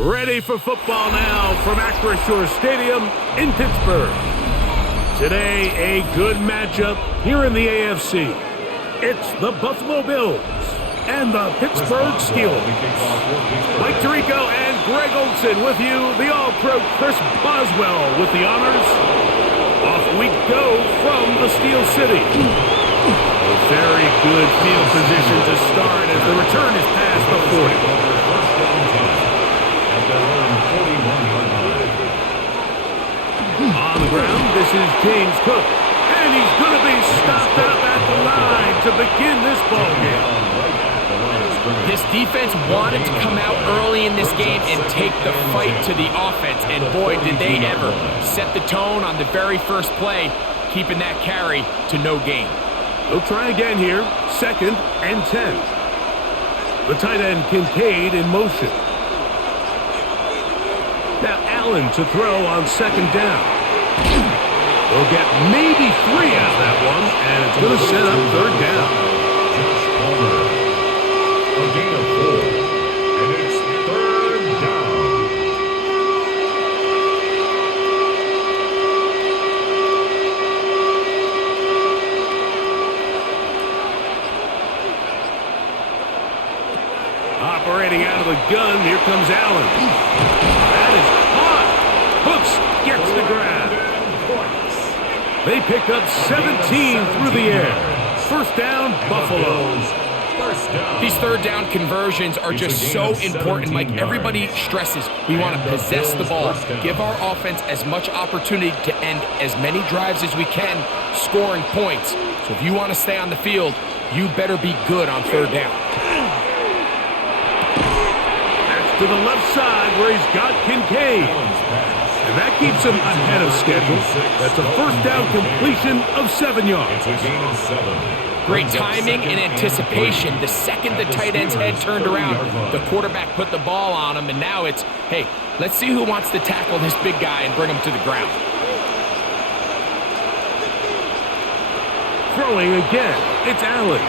Ready for football now from Acrisure Stadium in Pittsburgh. Today, a good matchup here in the AFC. It's the Buffalo Bills and the Pittsburgh Steelers. Mike Tirico and Greg Olson with you. The All-Pro Chris Boswell with the honors. Off we go from the Steel City. A very good field position to start as the return is past the 40. On the ground, this is James Cook. And he's going to be stopped up at the line to begin this ball game. This defense wanted to come out early in this game and take the fight to the offense. And boy, did they ever set the tone on the very first play, keeping that carry to no gain. They'll try again here. 2nd and 10. The tight end Kincaid in motion. Now Allen to throw on 2nd down. They'll get maybe 3 out of that one, and it's going to set up 3rd down. Josh Palmer, a gain of 4, and it's 3rd down. Operating out of the gun, here comes Allen. That is caught. Hooks gets the grab. They pick up 17 through the air. 1st down, Buffalo. These 3rd down conversions are just so important. Like everybody stresses, we want to possess the ball, give our offense as much opportunity to end as many drives as we can, scoring points. So if you want to stay on the field, you better be good on 3rd down. That's to the left side where he's got Kincaid. And that keeps him ahead of schedule. That's a 1st down completion of 7 yards. Great timing and anticipation. The second the tight end's head turned around, the quarterback put the ball on him, and now it's, hey, let's see who wants to tackle this big guy and bring him to the ground. Throwing again, it's Allen.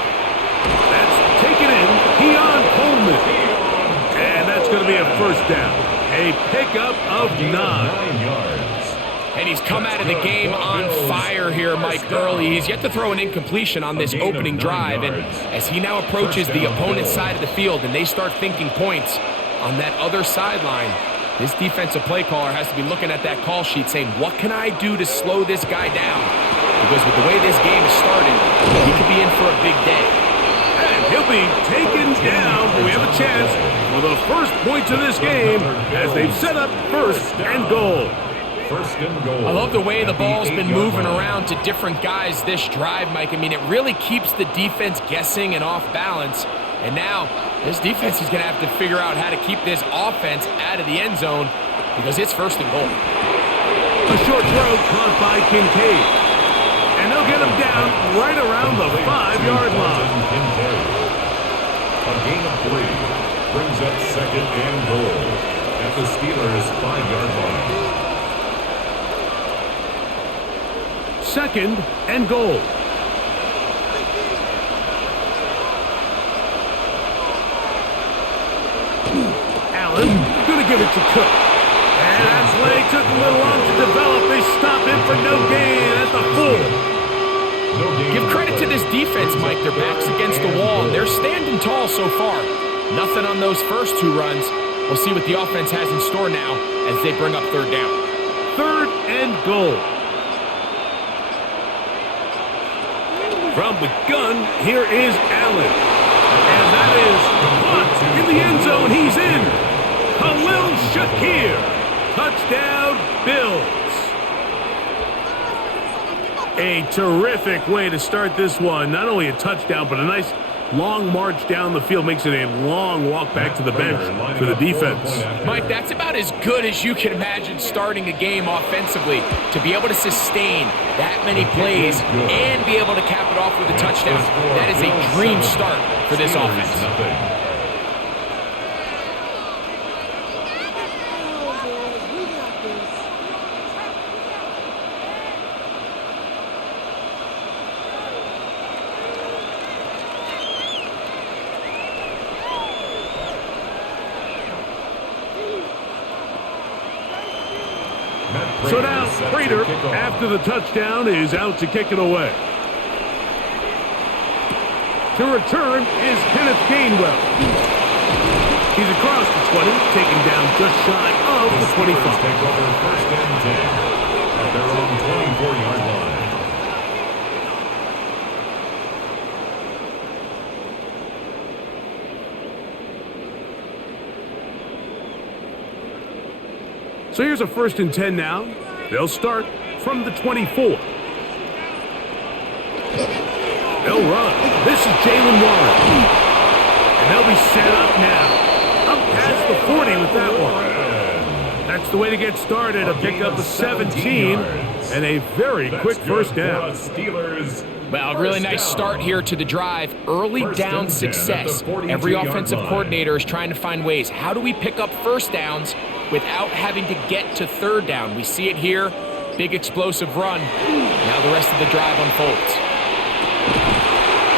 That's taken in, Keon Coleman. And that's going to be a 1st down. A pickup of 9 yards. And he's come out of the game on fire here, Mike, early. He's yet to throw an incompletion on this opening drive. And as he now approaches the opponent's side of the field and they start thinking points on that other sideline, this defensive play caller has to be looking at that call sheet saying, what can I do to slow this guy down? Because with the way this game is started, he could be in for a big day. And he'll be taken down, but we have a chance for the first points of this game as they've set up 1st and goal. 1st and goal. I love the way the ball's been moving around to different guys this drive, Mike. I mean, it really keeps the defense guessing and off balance. And now, this defense is going to have to figure out how to keep this offense out of the end zone because it's 1st and goal. A short throw caught by Kincaid. And they'll get him down right around the 5-yard line. A gain of 3 brings up 2nd and goal at the Steelers' 5-yard line. 2nd and goal. Allen going to give it to Cook. And that play took a little long to develop. They stop him for no gain at the 4. Give credit to this defense, Mike. Their back's against the wall, and they're standing tall so far. Nothing on those first 2 runs. We'll see what the offense has in store now as they bring up 3rd down. 3rd and goal. From the gun, here is Allen. And that is caught in the end zone. He's in. Khalil Shakir. Touchdown, Bills. A terrific way to start this one. Not only a touchdown, but a nice long march down the field. Makes it a long walk back to the bench for the defense. Mike, that's about as good as you can imagine starting a game offensively. To be able to sustain that many plays and be able to cap it off with a touchdown, that is a dream start for this offense. So now Prater, after the touchdown, is out to kick it away. To return is Kenneth Gainwell. He's across the 20, taken down just shy of the 25. Take over first and 10 at their own 24-yard line. So here's a first and 10 now. They'll start from the 24. They'll run. This is Jalen Warren. And they'll be set up now. Up past the 40 with that one. That's the way to get started. A pickup of 17 and a very quick first down. Well, a really nice start here to the drive. Early down success. Every offensive coordinator is trying to find ways. How do we pick up first downs without having to get to third down? We see it here. Big explosive run. Now the rest of the drive unfolds.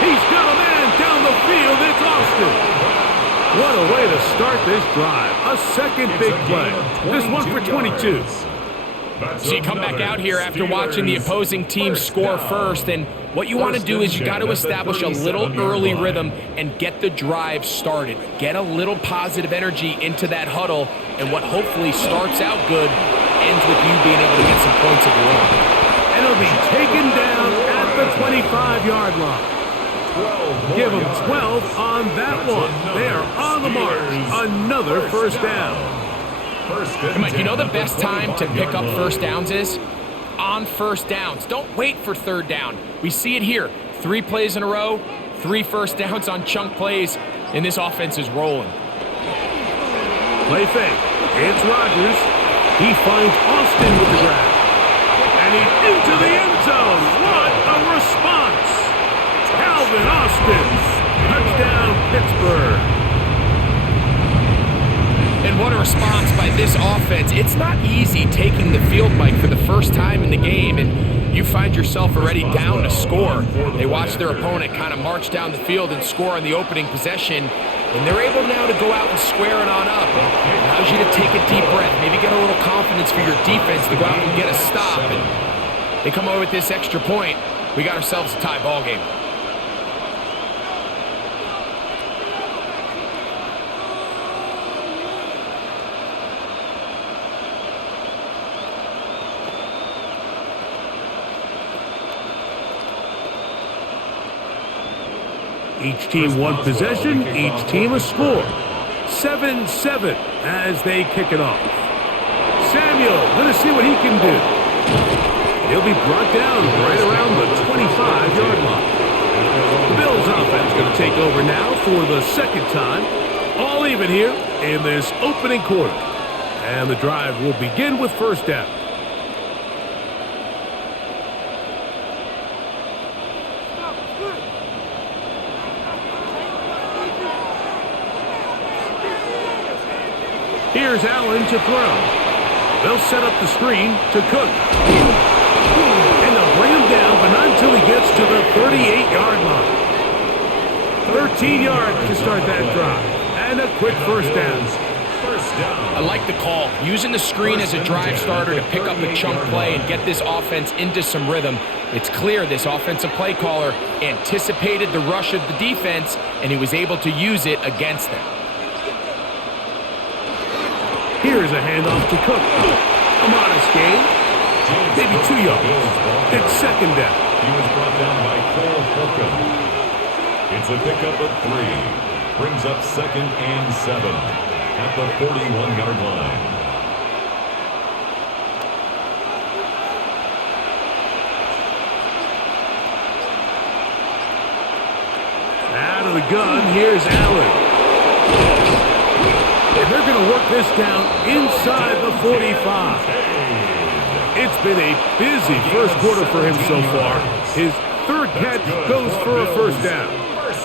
He's got a man down the field. It's Austin. What a way to start this drive. A second big play. This one for 22. So you come back out here after watching the opposing team score first, and what you want to do is you got to establish a little early rhythm and get the drive started. Get a little positive energy into that huddle, and what hopefully starts out good ends with you being able to get some points of your own. And it'll be taken down at the 25-yard line. Give them 12 on that one. They are on the march. Another first down. And Mike, you know the best time to pick up first downs is? On first downs. Don't wait for third down. We see it here. 3 plays in a row, 3 first downs on chunk plays, and this offense is rolling. Play fake. It's Rodgers. He finds Austin with the grab. And he's into the end zone. What a response. Calvin Austin. Touchdown, Pittsburgh. And what a response by this offense. It's not easy taking the field, Mike, for the first time in the game, and you find yourself already down to score. They watch their opponent kind of march down the field and score on the opening possession, and they're able now to go out and square it on up. It allows you to take a deep breath, maybe get a little confidence for your defense to go out and get a stop. And they come over with this extra point. We got ourselves a tie ball game. Each team one possession, each team a score. 7-7 as they kick it off. Samuel, let's see what he can do. He'll be brought down right around the 25-yard line. The Bills offense going to take over now for the second time. All even here in this opening quarter. And the drive will begin with first down. Here's Allen to throw. They'll set up the screen to Cook. And they'll bring him down, but not until he gets to the 38-yard line. 13 yards to start that drive. And a quick first down. I like the call. Using the screen as a drive starter to pick up a chunk play and get this offense into some rhythm. It's clear this offensive play caller anticipated the rush of the defense, and he was able to use it against them. Here's a handoff to Cook. A modest gain. Maybe 2 yards. It's second down. He was brought down by Cole Holcomb. It's a pickup of 3. Brings up second and 7 at the 41-yard line. Out of the gun, here's Allen. And they're going to work this down inside the 45. It's been a busy first quarter for him so far. His third catch goes for a first down.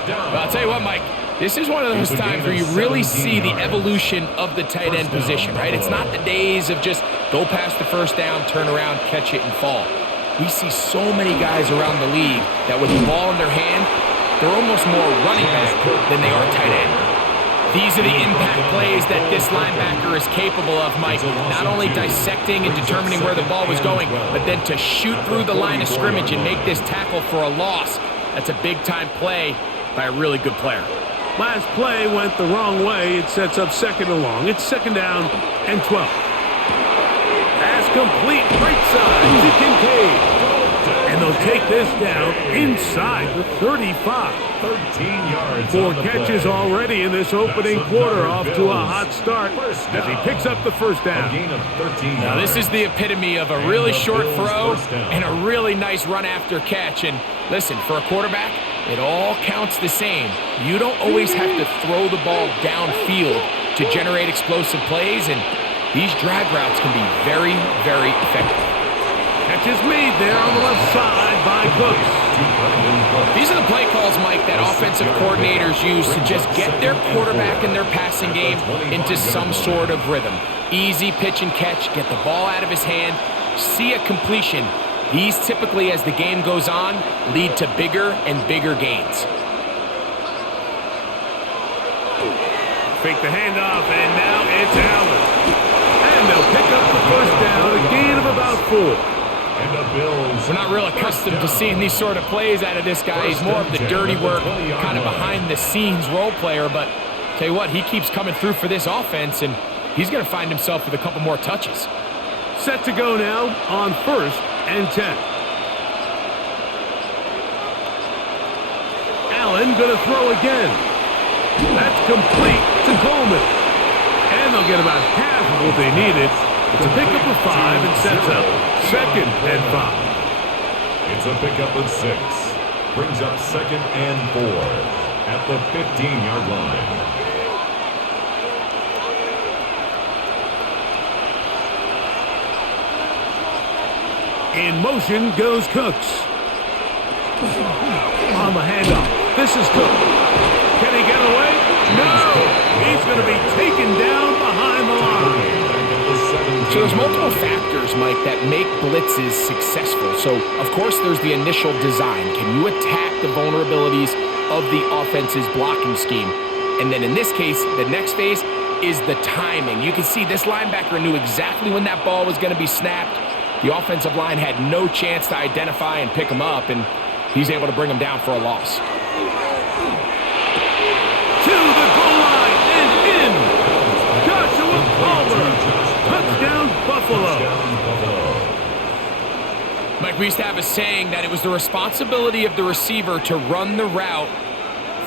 Well, I'll tell you what, Mike. This is one of those times where you really see the evolution of the tight end position, right? It's not the days of just go past the first down, turn around, catch it, and fall. We see so many guys around the league that with the ball in their hand, they're almost more running back than they are tight end. These are the impact plays that this linebacker is capable of, Mike. Not only dissecting and determining where the ball was going, but then to shoot through the line of scrimmage and make this tackle for a loss. That's a big-time play by a really good player. Last play went the wrong way. It sets up second and long. It's second down and 12. Pass complete right side to Kincaid. And they'll take this down inside the 35. 13 yards. 4 catches already in this opening quarter, off to a hot start as he picks up the first down. Now this is the epitome of a really short throw and a really nice run after catch. And listen, for a quarterback, it all counts the same. You don't always have to throw the ball downfield to generate explosive plays, and these drag routes can be very, very effective. Catch is made there on the left side by Cooks. These are the play calls, Mike, that offensive coordinators use to just get their quarterback and their passing game into some sort of rhythm. Easy pitch and catch, get the ball out of his hand, see a completion. These typically, as the game goes on, lead to bigger and bigger gains. Fake the handoff, and now it's Allen. And they'll pick up the first down, a gain of about 4. We're not real accustomed to seeing these sort of plays out of this guy. He's more of the dirty work, kind of behind-the-scenes role player. But tell you what, he keeps coming through for this offense, and he's going to find himself with a couple more touches. Set to go now on 1st and 10. Allen going to throw again. That's complete to Coleman. And they'll get about half of what they needed. It's a pickup of 5 and sets up second and 5. It's a pickup of 6. Brings up second and 4 at the 15-yard line. In motion goes Cooks. On the handoff. This is Cook. Can he get away? No! He's going to be taken down behind the line. So there's multiple factors, Mike, that make blitzes successful. So, of course, there's the initial design. Can you attack the vulnerabilities of the offense's blocking scheme? And then in this case, the next phase is the timing. You can see this linebacker knew exactly when that ball was going to be snapped. The offensive line had no chance to identify and pick him up, and he's able to bring him down for a loss. To the goal line and in. Joshua Palmer. Touchdown, Buffalo. Mike, we used to have a saying that it was the responsibility of the receiver to run the route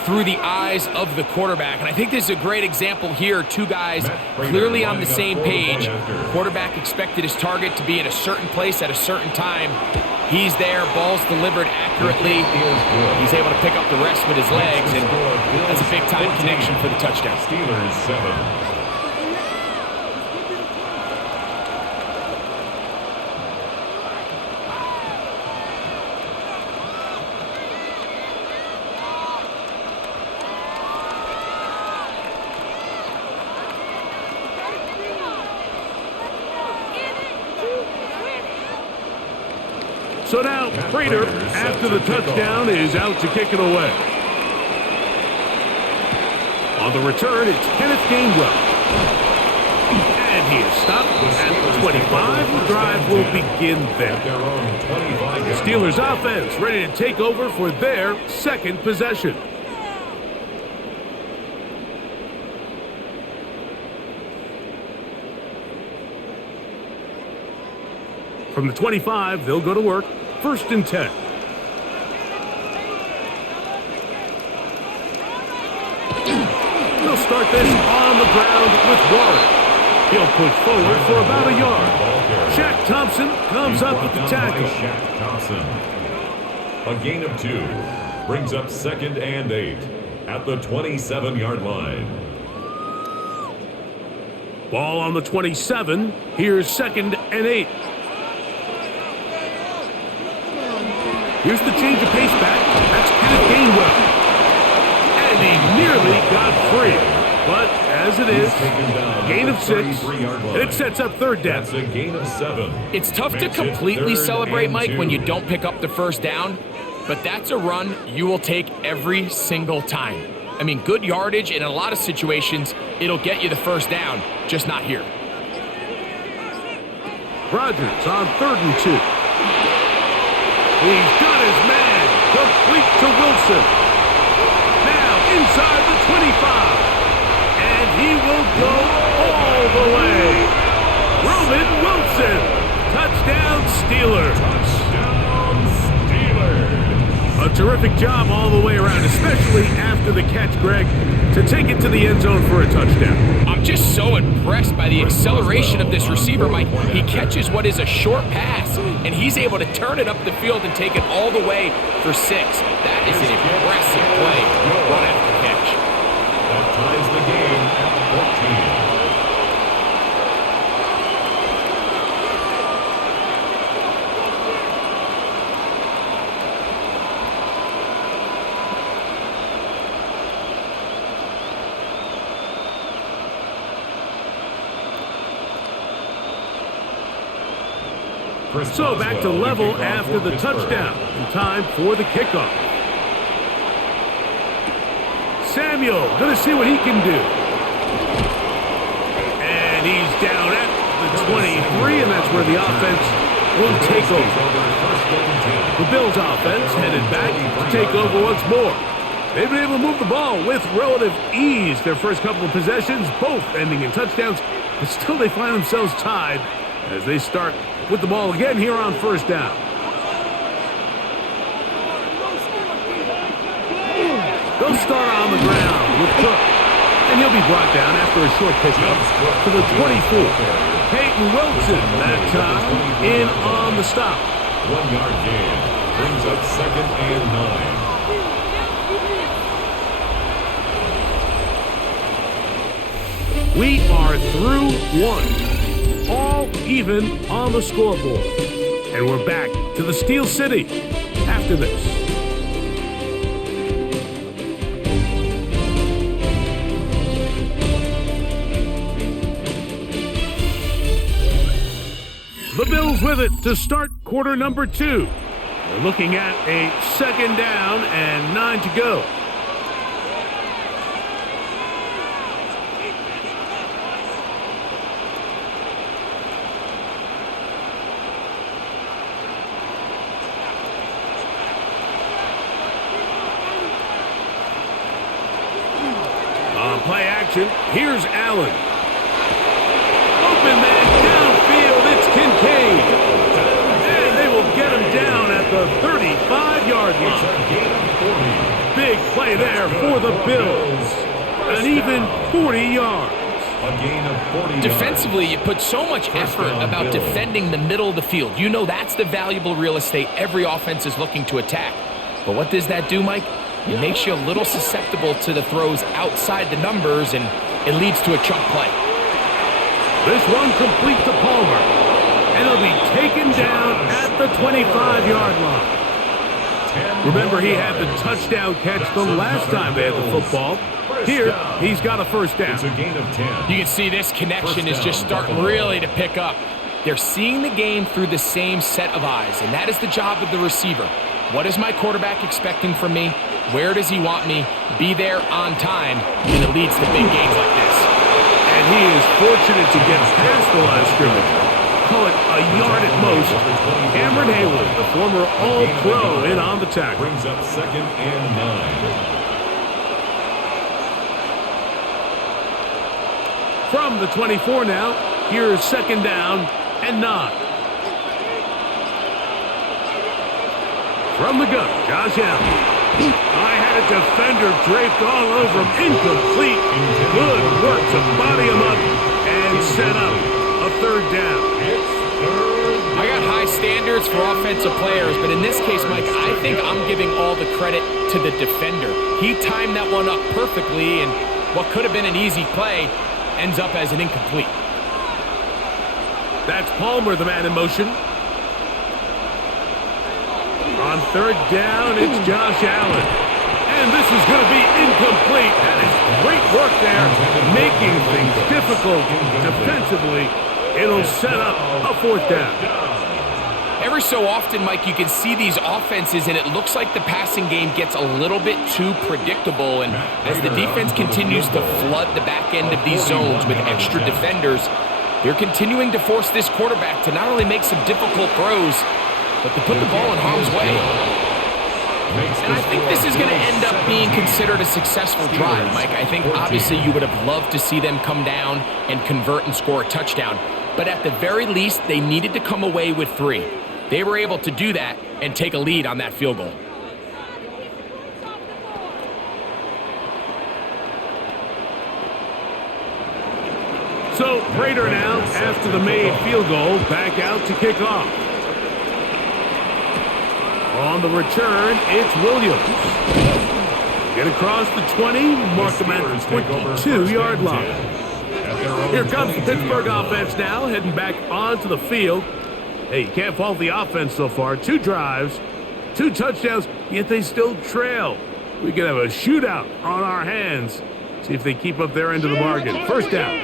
through the eyes of the quarterback. And I think this is a great example here. Two guys clearly on the same page. Quarterback expected his target to be in a certain place at a certain time. He's there, ball's delivered accurately. He's able to pick up the rest with his legs, and that's a big-time connection for the touchdown. Steelers 7. So now, Prater, after the touchdown, is out to kick it away. On the return, it's Kenneth Gainwell. And he is stopped at the 25. The drive will begin there. The Steelers offense ready to take over for their second possession. From the 25, they'll go to work. 1st and 10. They'll start this on the ground with Warren. He'll push forward for about a yard. Shaq Thompson comes up with the tackle. Shaq Thompson. A gain of 2. Brings up 2nd and 8 at the 27-yard line. Ball on the 27. Here's 2nd and 8. Here's the change of pace back. That's Kenneth Gainwell. And he nearly got free. But as it is, gain of 6, and it sets up 3rd down. That's a gain of 7. It's tough to completely celebrate, Mike, when you don't pick up the first down. But that's a run you will take every single time. I mean, good yardage, and in a lot of situations, it'll get you the first down, just not here. Rodgers on 3rd and 2. He's got his man. Complete to Wilson. Now inside the 25. And he will go all the way. Roman Wilson. Touchdown Steelers. A terrific job all the way around, especially after the catch, Greg, to take it to the end zone for a touchdown. I'm just so impressed by the acceleration of this receiver, Mike. He catches what is a short pass, and he's able to turn it up the field and take it all the way for 6. That is an impressive play run after catch. That ties the game at 14. So back to level after the touchdown. And time for the kickoff. Samuel going to see what he can do. And he's down at the 23, and that's where the offense will take over. The Bills offense headed back to take over once more. They've been able to move the ball with relative ease. Their first couple of possessions, both ending in touchdowns, but still they find themselves tied as they start with the ball again here on 1st down. They'll start on the ground with Cook, and he'll be brought down after a short pickup to the 24. Peyton Wilson that time in on the stop. 1-yard gain brings up 2nd and 9. We are through 1. All even on the scoreboard. And we're back to the Steel City after this. The Bills with it to start quarter number 2. They're looking at a 2nd down and 9 to go. Play action. Here's Allen. Open man downfield. It's Kincaid. And they will get him down at the 35-yard line. Big play there for the Bills. An even 40 yards. A gain of 40 Defensively, you put so much effort about defending the middle of the field. You know that's the valuable real estate every offense is looking to attack. But what does that do, Mike? It makes you a little susceptible to the throws outside the numbers, and it leads to a chunk play. This one complete to Palmer, and it'll be taken down at the 25-yard line. Remember, he had the touchdown catch the last time they had the football. Here, he's got a 1st down. It's a gain of 10. You can see this connection is just starting really to pick up. They're seeing the game through the same set of eyes, and that is the job of the receiver. What is my quarterback expecting from me? Where does he want me? Be there on time, and it leads to big gains like this. And he is fortunate to get past the line of scrimmage. Call it a yard at most. Cameron Hayward, the former All-Pro, in on the tackle. Brings up 2nd and 9. From the 24 now, here is 2nd down and 9. From the gun, Josh Allen. I had a defender draped all over him. Incomplete. Good work to body him up and set up a 3rd down. I got high standards for offensive players, but in this case, Mike, I think I'm giving all the credit to the defender. He timed that one up perfectly, and what could have been an easy play ends up as an incomplete. That's Palmer, the man in motion. On 3rd down, it's Josh Allen. And this is going to be incomplete. That is great work there, making things difficult defensively. It'll set up a 4th down. Every so often, Mike, you can see these offenses, and it looks like the passing game gets a little bit too predictable. And as the defense continues to flood the back end of these zones with extra defenders, they're continuing to force this quarterback to not only make some difficult throws, but to put the ball in harm's way. And I think this is going to end up being considered a successful drive, Mike. I think obviously you would have loved to see them come down and convert and score a touchdown. But at the very least, they needed to come away with 3. They were able to do that and take a lead on that field goal. So Prater now, after the made field goal, back out to kick off. On the return, it's Williams. Get across the 20, mark them at the 22-yard line. Here comes the Pittsburgh offense now, heading back onto the field. Hey, you can't fault the offense so far. 2 drives, 2 touchdowns, yet they still trail. We could have a shootout on our hands. See if they keep up their end of the bargain. First down.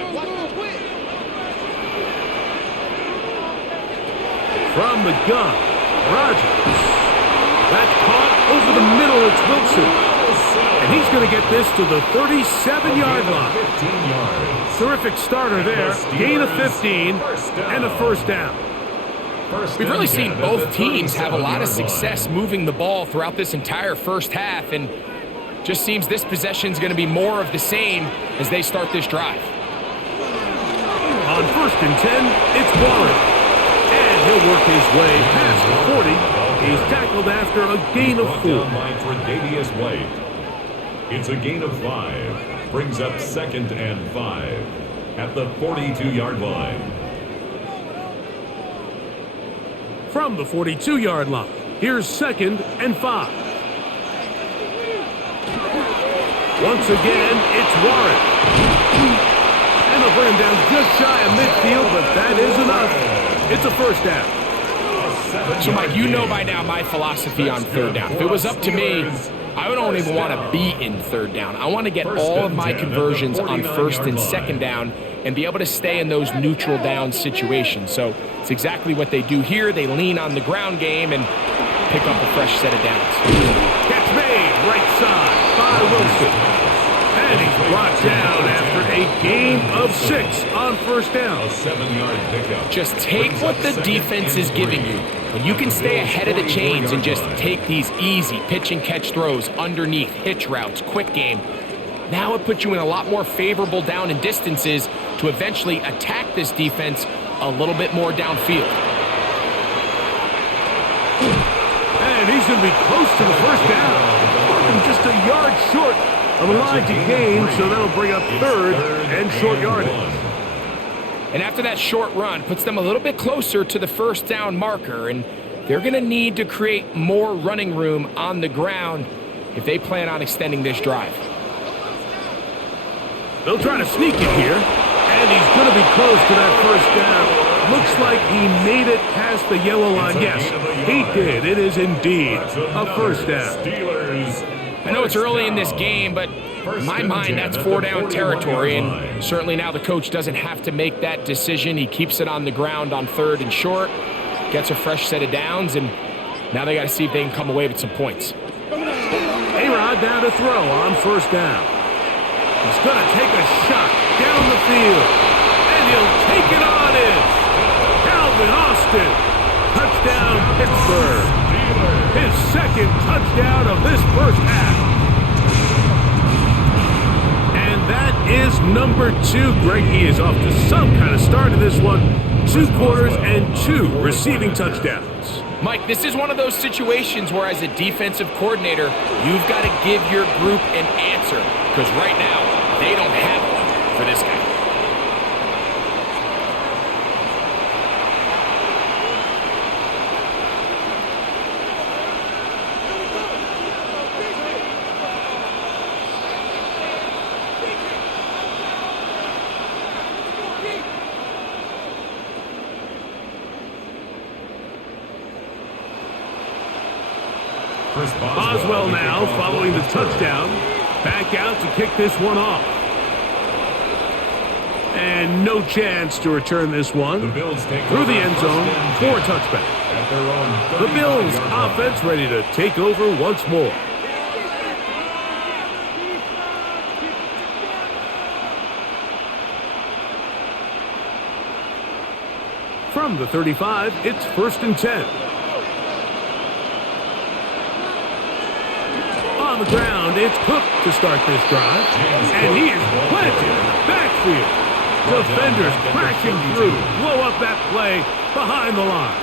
From the gun, Rodgers. That's caught over the middle. It's Wilson. And he's going to get this to the 37-yard line. 15 yards. Terrific starter there. Gain of 15 and a first down. We've really seen both teams have a lot of success moving the ball throughout this entire first half, and just seems this possession is going to be more of the same as they start this drive. On 1st and 10, it's Warren. And he'll work his way past the 40. He's tackled after a gain of 4. It's a gain of 5. Brings up 2nd and 5 at the 42-yard line. From the 42-yard line, here's 2nd and 5. Once again, it's Warren. And they'll bring him down just shy of midfield, but that is enough. It's a first down. So, Mike, you know by now my philosophy on 3rd down. If it was up to me, I don't even want to be in 3rd down. I want to get all of my conversions on 1st and 2nd down and be able to stay in those neutral down situations. So it's exactly what they do here. They lean on the ground game and pick up a fresh set of downs. Catch made right side by Wilson. And he's brought down after a gain of 6 on 1st down. A 7-yard pickup. Just take what the defense is giving you. When you can stay ahead of the chains and just take these easy pitch and catch throws underneath, hitch routes, quick game, now it puts you in a lot more favorable down and distances to eventually attack this defense a little bit more downfield. And he's going to be close to the first down. Just a yard short of a line to gain, so that'll bring up 3rd and short yardage. And after that short run, puts them a little bit closer to the first down marker, and they're going to need to create more running room on the ground if they plan on extending this drive. They'll try to sneak it here, and he's going to be close to that first down. Looks like he made it past the yellow line. Yes, he did. It is indeed a first down. I know it's early in this game, but in my mind, that's 4-down territory, and certainly now the coach doesn't have to make that decision. He keeps it on the ground on 3rd and short, gets a fresh set of downs, and now they got to see if they can come away with some points. A-Rod down to throw on 1st down. He's going to take a shot down the field, and he'll take it on in. Calvin Austin, touchdown Pittsburgh. His 2nd touchdown of this first half. And that is number 2. Greg, he is off to some kind of start in this one. 2 quarters and 2 receiving touchdowns. Mike, this is one of those situations where as a defensive coordinator, you've got to give your group an answer. Because right now, they don't have one for this guy. Boswell now following the touchdown. Back out to kick this one off. And no chance to return this one through the end zone for a touchback. at their own The Bills' 35-yard line. offense ready to take over once more. From the 35, it's 1st and 10. On the ground, it's Cook to start this drive. And he is planted in the backfield. Defenders crashing through, blow up that play behind the line.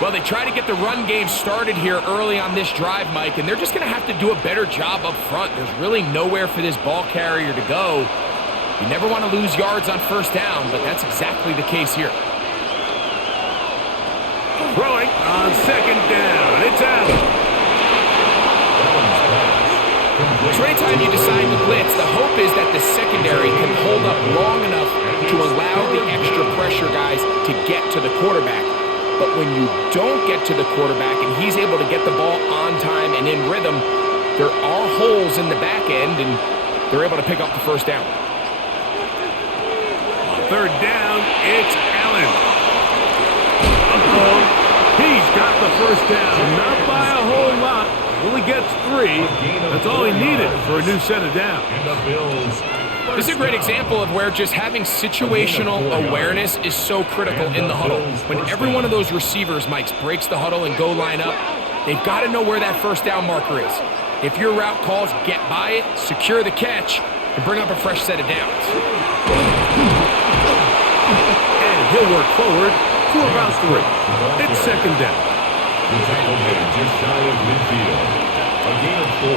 Well, they try to get the run game started here early on this drive, Mike, and they're just going to have to do a better job up front. There's really nowhere for this ball carrier to go. You never want to lose yards on 1st down, but that's exactly the case here. Throwing on 2nd down. It's Allen. So anytime you decide to blitz, the hope is that the secondary can hold up long enough to allow the extra pressure guys to get to the quarterback. But when you don't get to the quarterback and he's able to get the ball on time and in rhythm, there are holes in the back end, and they're able to pick up the 1st down. On 3rd down, it's Allen. Uh-oh. He's got the 1st down, not by a whole lot. Only gets 3. That's all he needed for a new set of downs. This is a great example of where just having situational awareness is so critical in the huddle. When every one of those receivers, Mike, breaks the huddle and go line up, they've got to know where that 1st down marker is. If your route calls, get by it, secure the catch, and bring up a fresh set of downs. And he'll work forward for about 3. It's 2nd down. The tackle made just shy of midfield. A gain of 4.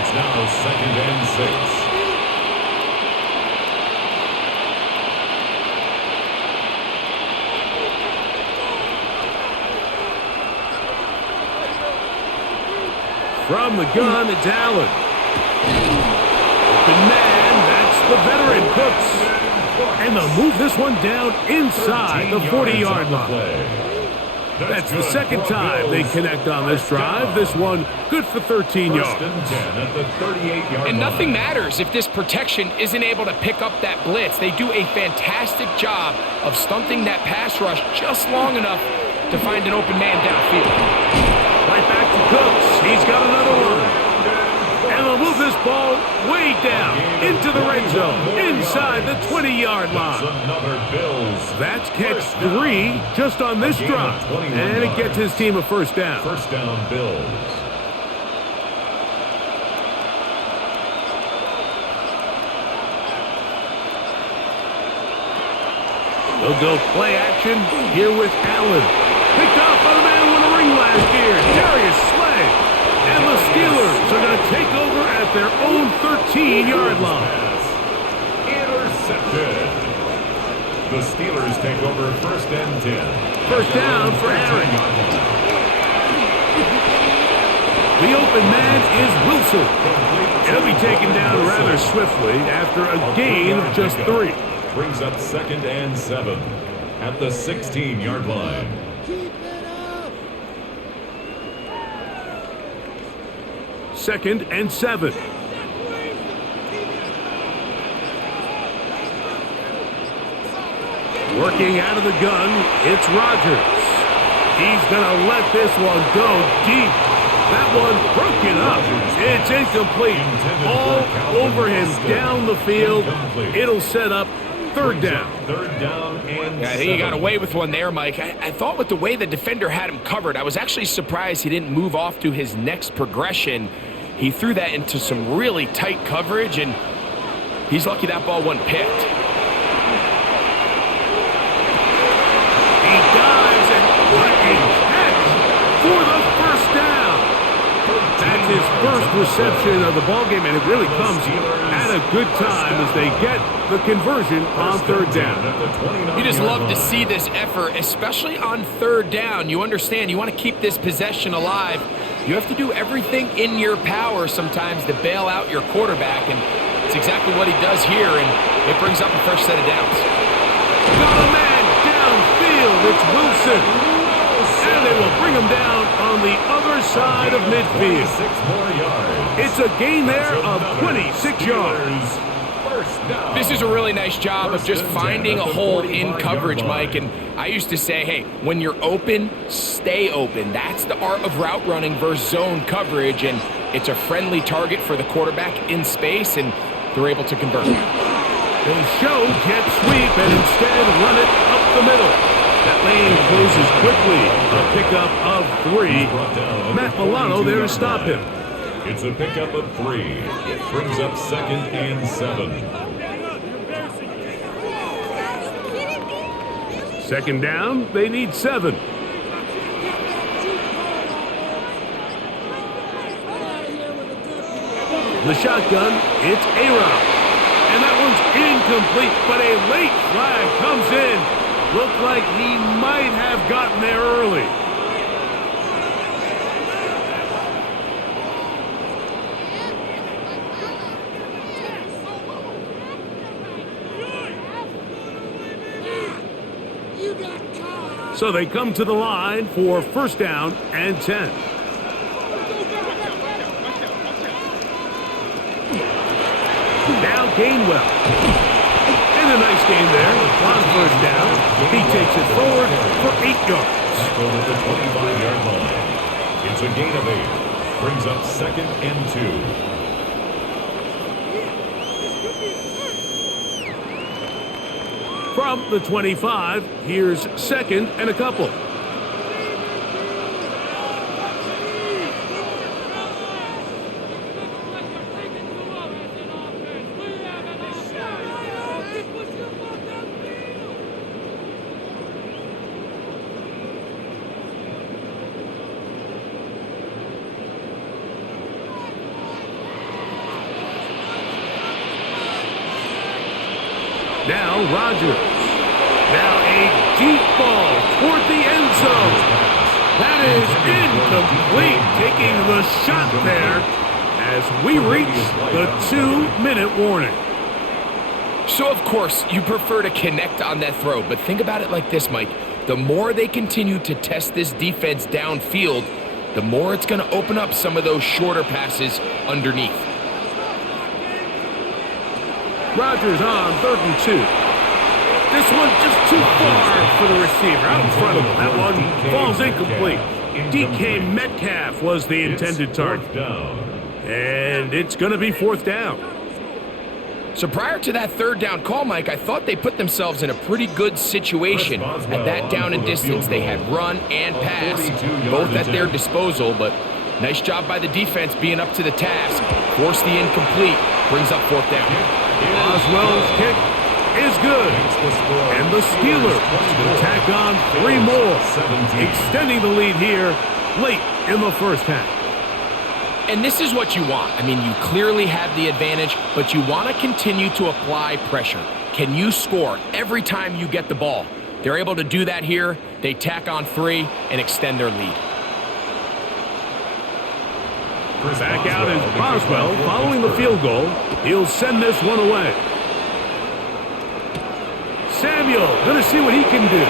It's now 2nd and 6. From the gun, it's Allen. Open man, that's the veteran Cooks. And they'll move this one down inside the 40-yard line. That's the 2nd time they connect on this drive. This one good for 13 yards. And nothing matters if this protection isn't able to pick up that blitz. They do a fantastic job of stunting that pass rush just long enough to find an open man downfield. Right back to Cooks. He's got another one. And they'll move this ball way down into the red zone, inside the 20-yard line. That's catch 3 just on this drive. And it gets his team a 1st down. 1st down, Bills. They'll go play action here with Allen. Picked off by the man who won a ring last year, Darius Slay. And the Steelers are going to take over at their own 13-yard line. Intercepted. The Steelers take over 1st and 10. 1st down for Aaron. The open man is Wilson. He'll be taken down rather swiftly after a gain of just 3. Brings up 2nd and 7 at the 16-yard line. 2nd and 7. Working out of the gun, it's Rodgers. He's going to let this one go deep. That one broken up. It's incomplete. All over him down the field. It'll set up 3rd down. 3rd down and I think he got away with one there, Mike. I thought with the way the defender had him covered, I was actually surprised he didn't move off to his next progression. He threw that into some really tight coverage, and he's lucky that ball wasn't picked. He dives, and what a catch for the 1st down. That's his first reception of the ballgame, and it really comes at a good time as they get the conversion on 3rd down. You just love to see this effort, especially on 3rd down. You understand, you want to keep this possession alive. You have to do everything in your power sometimes to bail out your quarterback, and it's exactly what he does here, and it brings up a fresh set of downs. Got a man downfield. It's Wilson. And they will bring him down on the other side of midfield. 6 more yards. It's a gain there of 26 yards. This is a really nice job of just finding a hole in coverage, Mike. And I used to say, hey, when you're open, stay open. That's the art of route running versus zone coverage. And it's a friendly target for the quarterback in space, and they're able to convert. They show jet sweep and instead run it up the middle. That lane closes quickly. A pickup of 3. Matt Milano there to stop him. It's a pickup of 3. It brings up 2nd and 7. 2nd down, they need 7. The shotgun, it's A-Rob. And that one's incomplete, but a late flag comes in. Looked like he might have gotten there early. So they come to the line for 1st down and 10. Now Gainwell. And a nice game there on 1st down. He takes it forward for 8 yards. Tackle at the 25-yard line. It's a gain of 8. Brings up 2nd and 2. From the 25, here's 2nd and a couple. Now Rodgers. Now a deep ball toward the end zone. That is incomplete, taking the shot there as we reach the 2-minute warning. So, of course, you prefer to connect on that throw, but think about it like this, Mike. The more they continue to test this defense downfield, the more it's going to open up some of those shorter passes underneath. Rodgers on 3rd and 2. This one just too far for the receiver out in front of him. That one falls incomplete. DK Metcalf was the intended target. And it's going to be 4th down. So prior to that 3rd down call, Mike, I thought they put themselves in a pretty good situation. At that down and distance, they had run and pass, both at their disposal, but nice job by the defense being up to the task. Forced the incomplete, brings up 4th down. Oswell's kick is good. And the Steelers will tack on 3 more, extending the lead here late in the 1st half. And this is what you want. I mean, you clearly have the advantage, but you want to continue to apply pressure. Can you score every time you get the ball? They're able to do that here. They tack on 3 and extend their lead. Back out is Boswell following the field goal. He'll send this one away. Samuel going to see what he can do.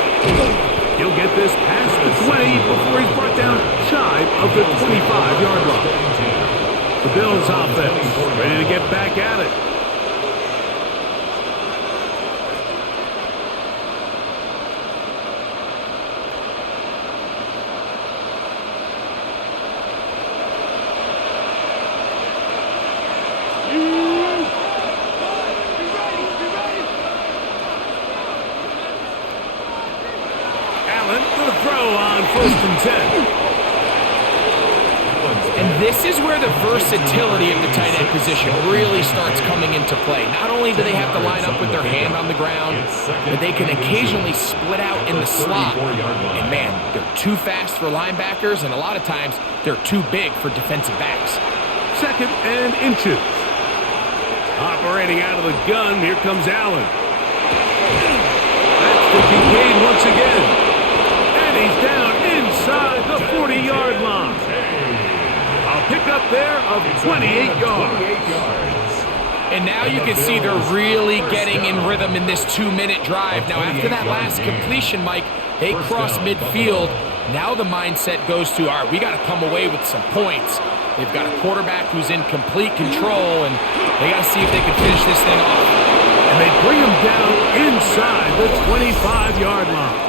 He'll get this past the 20 before he's brought down shy of the 25-yard line. The Bills offense ready to get back at it. And this is where the versatility of the tight end position really starts coming into play. Not only do they have to line up with their hand on the ground, but they can occasionally split out in the slot. And man, they're too fast for linebackers, and a lot of times they're too big for defensive backs. 2nd and inches. Operating out of the gun, here comes Allen. That's to Kincaid once again. And he's down inside the 40-yard line. A pickup there of 28 yards. And now you can see they're really getting in rhythm in this 2-minute drive. Now, after that last completion, Mike, they cross midfield. Now the mindset goes to, all right, we got to come away with some points. They've got a quarterback who's in complete control, and They got to see if they can finish this thing off. And they bring him down inside the 25-yard line.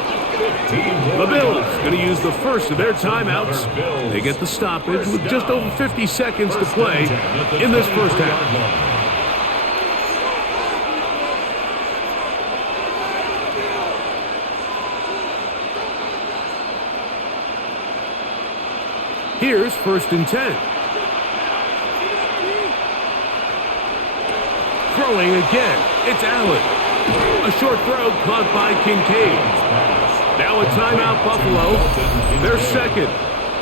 The Bills going to use the first of their timeouts. They get the stoppage with just over 50 seconds to play in this first half. Here's 1st and 10. Throwing again. It's Allen. A short throw caught by Kincaid. Now a timeout, Buffalo. They're second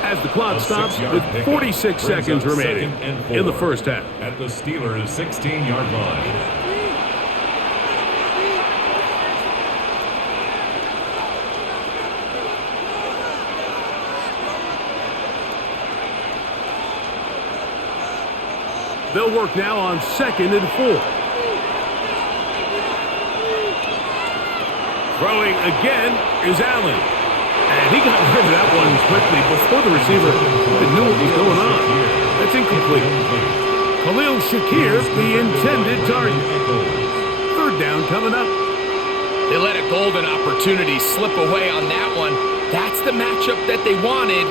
as the clock stops with 46 seconds remaining in the first half. At the Steelers' 16-yard line. They'll work now on 2nd and 4. Throwing again is Allen. And he got rid of that one quickly before the receiver even knew what was going on. That's incomplete. Khalil Shakir, the intended target. 3rd down coming up. They let a golden opportunity slip away on that one. That's the matchup that they wanted.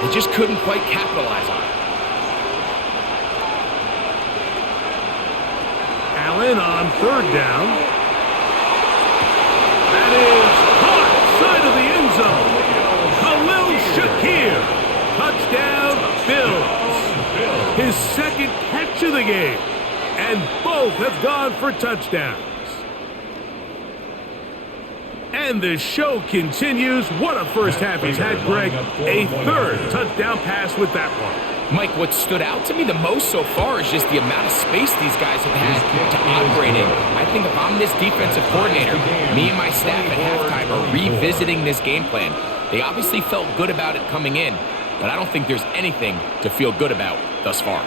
They just couldn't quite capitalize on it. Allen on 3rd down. That is caught side of the end zone. Khalil Shakir. Touchdown, Bills. His 2nd catch of the game. And both have gone for touchdowns. And the show continues. What a first half he's had, Greg. A 3rd touchdown pass with that one. Mike, what stood out to me the most so far is just the amount of space these guys have had to operate in. I think if I'm this defensive coordinator, me and my staff at halftime are revisiting this game plan. They obviously felt good about it coming in, but I don't think there's anything to feel good about thus far.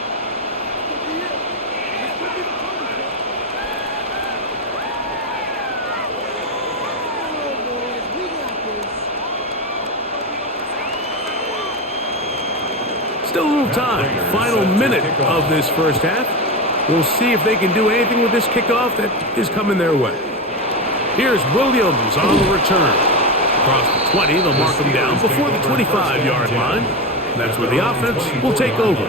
Still a little time. Final minute of this first half. We'll see if they can do anything with this kickoff that is coming their way. Here's Williams on the return. Across the 20, they'll mark him down before the 25-yard line. That's where the offense will take over.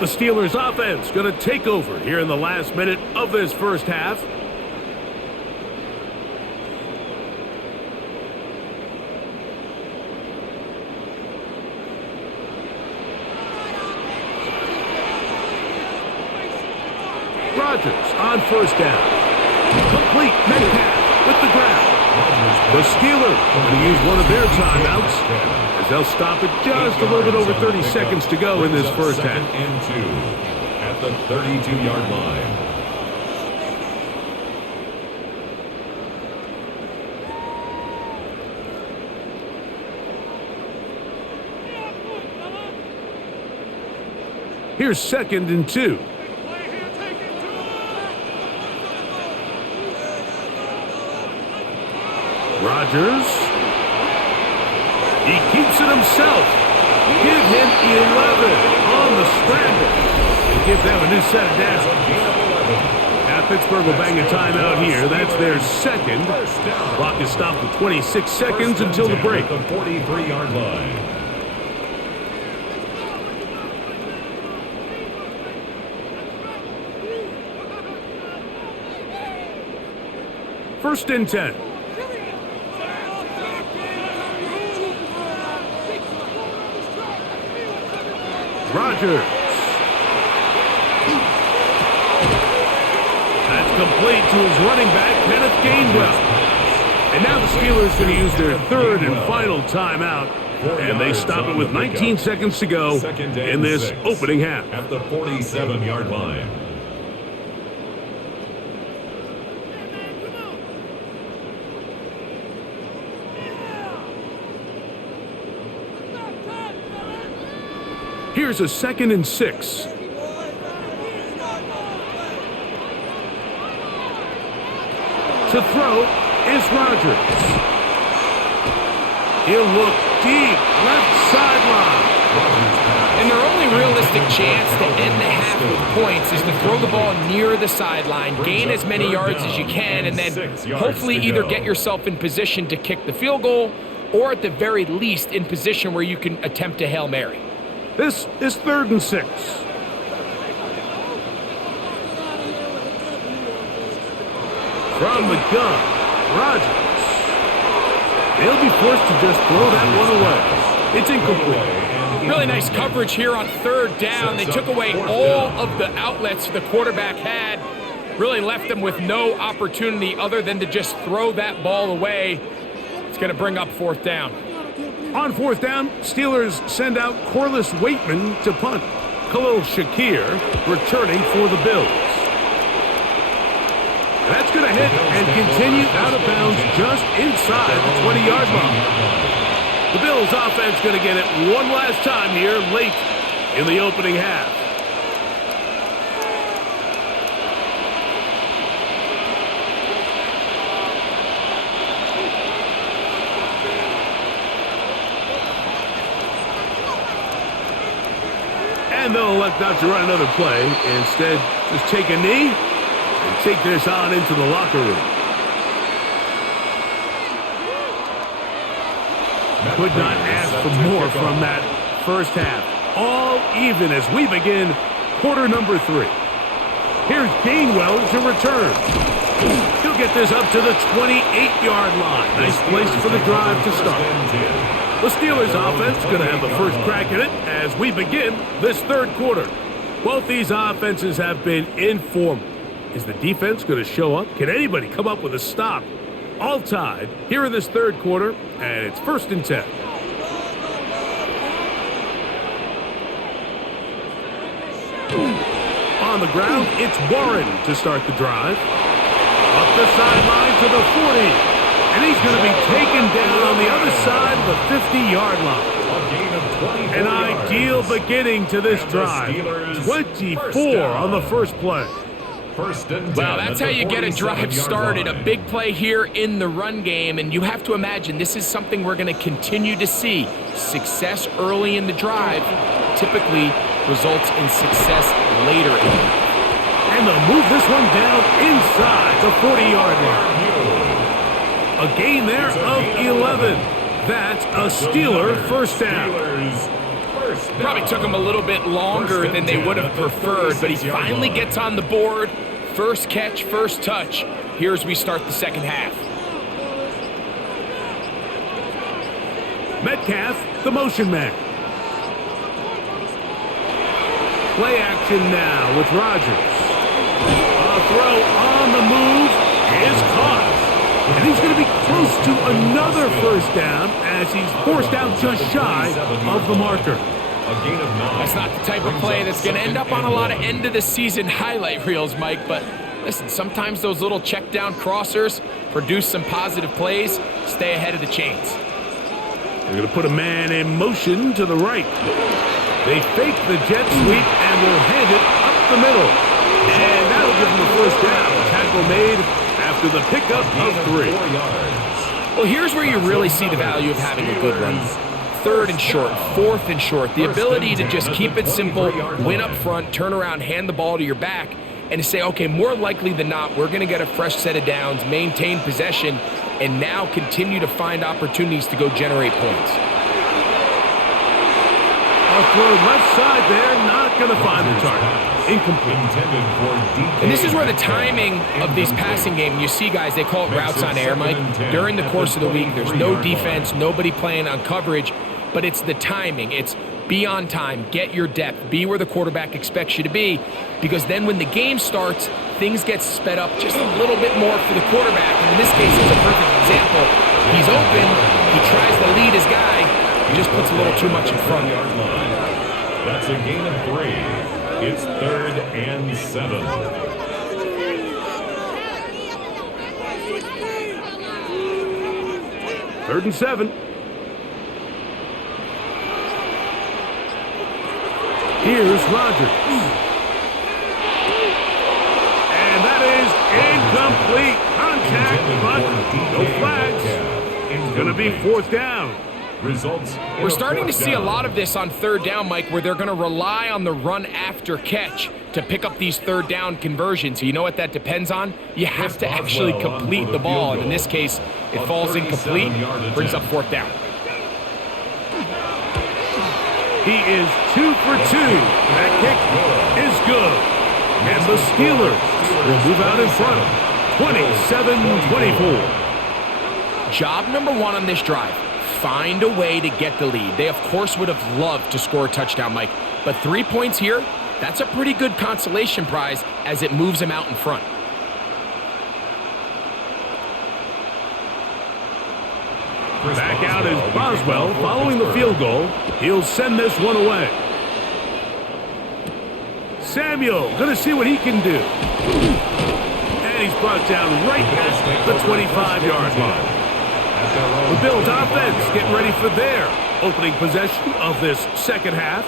The Steelers offense going to take over here in the last minute of this first half. Rodgers on 1st down. Complete Metcalf with the grab. The Steelers going to use one of their timeouts as they'll stop it just a little bit over 30 seconds to go in this first half. And 2 at the 32-yard line. Here's 2nd and 2. Rodgers. He keeps it himself. Give him 11 on the scramble. And give them a new set of downs. Now Pittsburgh will bang a timeout here. That's their 2nd. Clock is stopped with 26 seconds until the break. The 43-yard line. First and 10. Rodgers. That's complete to his running back, Kenneth Gainwell. And now the Steelers going to use their 3rd and final timeout. And they stop it with 19 seconds to go in this opening half. At the 47-yard line. Here's a 2nd and 6. To throw is Rodgers. He'll look deep, left sideline. And their only realistic realistic chance to end the half with points is to throw the ball near the sideline, gain as many yards as you can, and then hopefully either get yourself in position to kick the field goal or at the very least in position where you can attempt a Hail Mary. This is 3rd and 6. From the gun, Rodgers. They'll be forced to just throw that one away. It's incomplete. Really nice coverage here on 3rd down. They took away all of the outlets the quarterback had. Really left them with no opportunity other than to just throw that ball away. It's going to bring up 4th down. On 4th down, Steelers send out Corliss Waitman to punt. Khalil Shakir returning for the Bills. That's going to hit and continue out of bounds just inside the 20-yard line. The Bills offense going to get it one last time here late in the opening half. And they'll elect not to run another play. Instead, just take a knee and take this on into the locker room. Could not ask for more from that first half. All even as we begin quarter number 3. Here's Gainwell to return. He'll get this up to the 28-yard line. Nice place for the drive to start. The Steelers offense going to have the first crack at it as we begin this 3rd quarter. Both these offenses have been in form. Is the defense going to show up? Can anybody come up with a stop? All tied here in this 3rd quarter, and it's 1st and 10. On the ground, it's Warren to start the drive. Up the sideline to the 40. And he's going to be taken down on the other side of the 50-yard line. An ideal beginning to this drive. 24 on the first play. Well, that's how you get a drive started. A big play here in the run game, and you have to imagine this is something we're going to continue to see. Success early in the drive typically results in success later in the drive. And they'll move this one down inside the 40-yard line. A gain there of 11. That's a Steeler first down. Probably took him a little bit longer than they would have preferred, but he finally gets on the board. First catch, first touch. Here as we start the second half. Metcalf, the motion man. Play action now with Rodgers. A throw on the move is caught. And he's going to be close to another first down as he's forced out just shy of the marker. That's not the type of play that's going to end up on a lot of end-of-the-season highlight reels, Mike, but listen, sometimes those little check-down crossers produce some positive plays. Stay ahead of the chains. They're going to put a man in motion to the right. They fake the jet sweep and will hand it up the middle. And that'll give them the first down. Tackle made after the pickup of 3. Well, here's where you really see the value of having a good run. 3rd and short, 4th and short. The ability to just keep it simple, win up front, turn around, hand the ball to your back, and to say, okay, more likely than not, we're going to get a fresh set of downs, maintain possession, and now continue to find opportunities to go generate points. A throw left side there, not going to find the target. Incomplete. And this is where the timing of these passing game, you see guys, they call it routes on air, Mike. During the course of the week, there's no defense, nobody playing on coverage, but it's the timing. It's be on time, get your depth, be where the quarterback expects you to be, because then when the game starts, things get sped up just a little bit more for the quarterback. And in this case, it's a perfect example. He's open, he tries to lead his guy, he just puts a little too much in front. That's a gain of 3. It's 3rd and 7. Third and 7. Here's Rodgers. And that is incomplete contact, but no flags. It's going to be 4th down. Results. We're starting to see a lot of this on third down, Mike, where they're going to rely on the run after catch to pick up these third down conversions. You know what that depends on? You have to actually complete the ball, and in this case, it falls incomplete, brings up fourth down. He is 2 for 2. That kick is good. And the Steelers will move out in front, 27-24. Job number one on this drive, find a way to get the lead. They, of course, would have loved to score a touchdown, Mike, but 3 points here, that's a pretty good consolation prize as it moves them out in front. Back out is Boswell following the field goal. He'll send this one away. Samuel going to see what he can do. And he's brought down right at the 25-yard line. The Bills offense getting ready for their opening possession of this second half.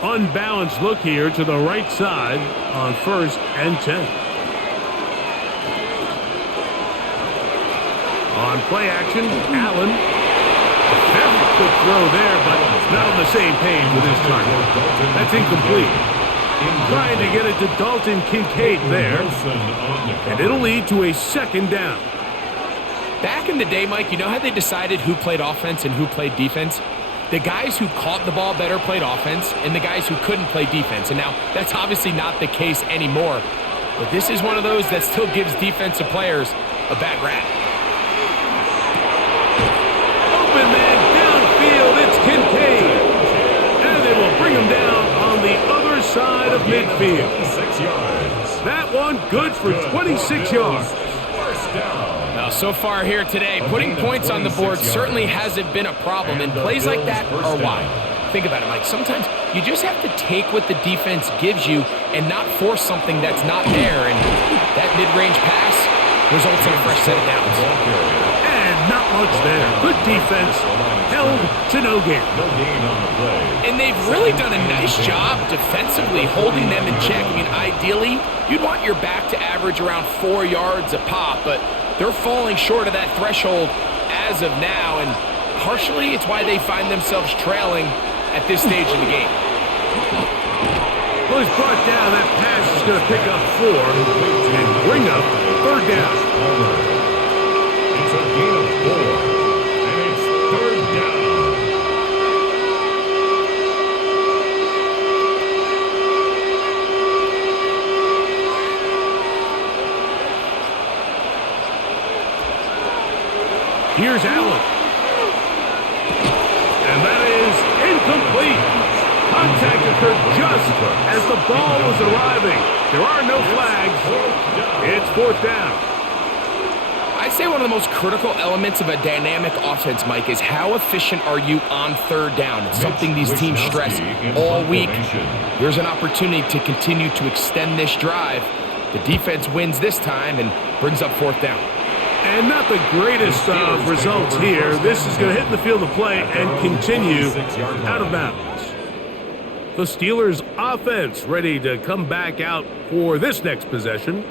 Unbalanced look here to the right side on 1st and 10. On play action, Allen. A very quick throw there, but not on the same page with his target. That's incomplete. Trying to get it to Dalton Kincaid there. And it'll lead to a second down. Back in the day, Mike, you know how they decided who played offense and who played defense? The guys who caught the ball better played offense, and the guys who couldn't play defense. And now, that's obviously not the case anymore. But this is one of those that still gives defensive players a bad rap. Open man downfield, it's Kincaid. And they will bring him down on the other side of midfield. That one good for 26 yards. Now, so far here today, putting points on the board certainly hasn't been a problem, and plays like that are why. Think about it, Mike. Sometimes you just have to take what the defense gives you and not force something that's not there, and that mid-range pass results in a fresh set of downs. And not much there. Good defense, held to no gain. And they've really done a nice job defensively holding them in check. I mean, ideally, you'd want your back to average around 4 yards a pop, but they're falling short of that threshold as of now, and partially it's why they find themselves trailing at this stage of the game. Well, he's brought down. That pass is going to pick up 4 and bring up third down. It's a gain of 4, and it's third down. Here's Allen. And that is incomplete. Contact occurred just as the ball was arriving. There are no flags. It's fourth down. I'd say one of the most critical elements of a dynamic offense, Mike, is how efficient are you on third down. It's something these teams stress all week. Here's an opportunity to continue to extend this drive. The defense wins this time and brings up fourth down. And not the greatest of results here. This is going to hit the field of play and continue out of bounds. The Steelers offense ready to come back out for this next possession.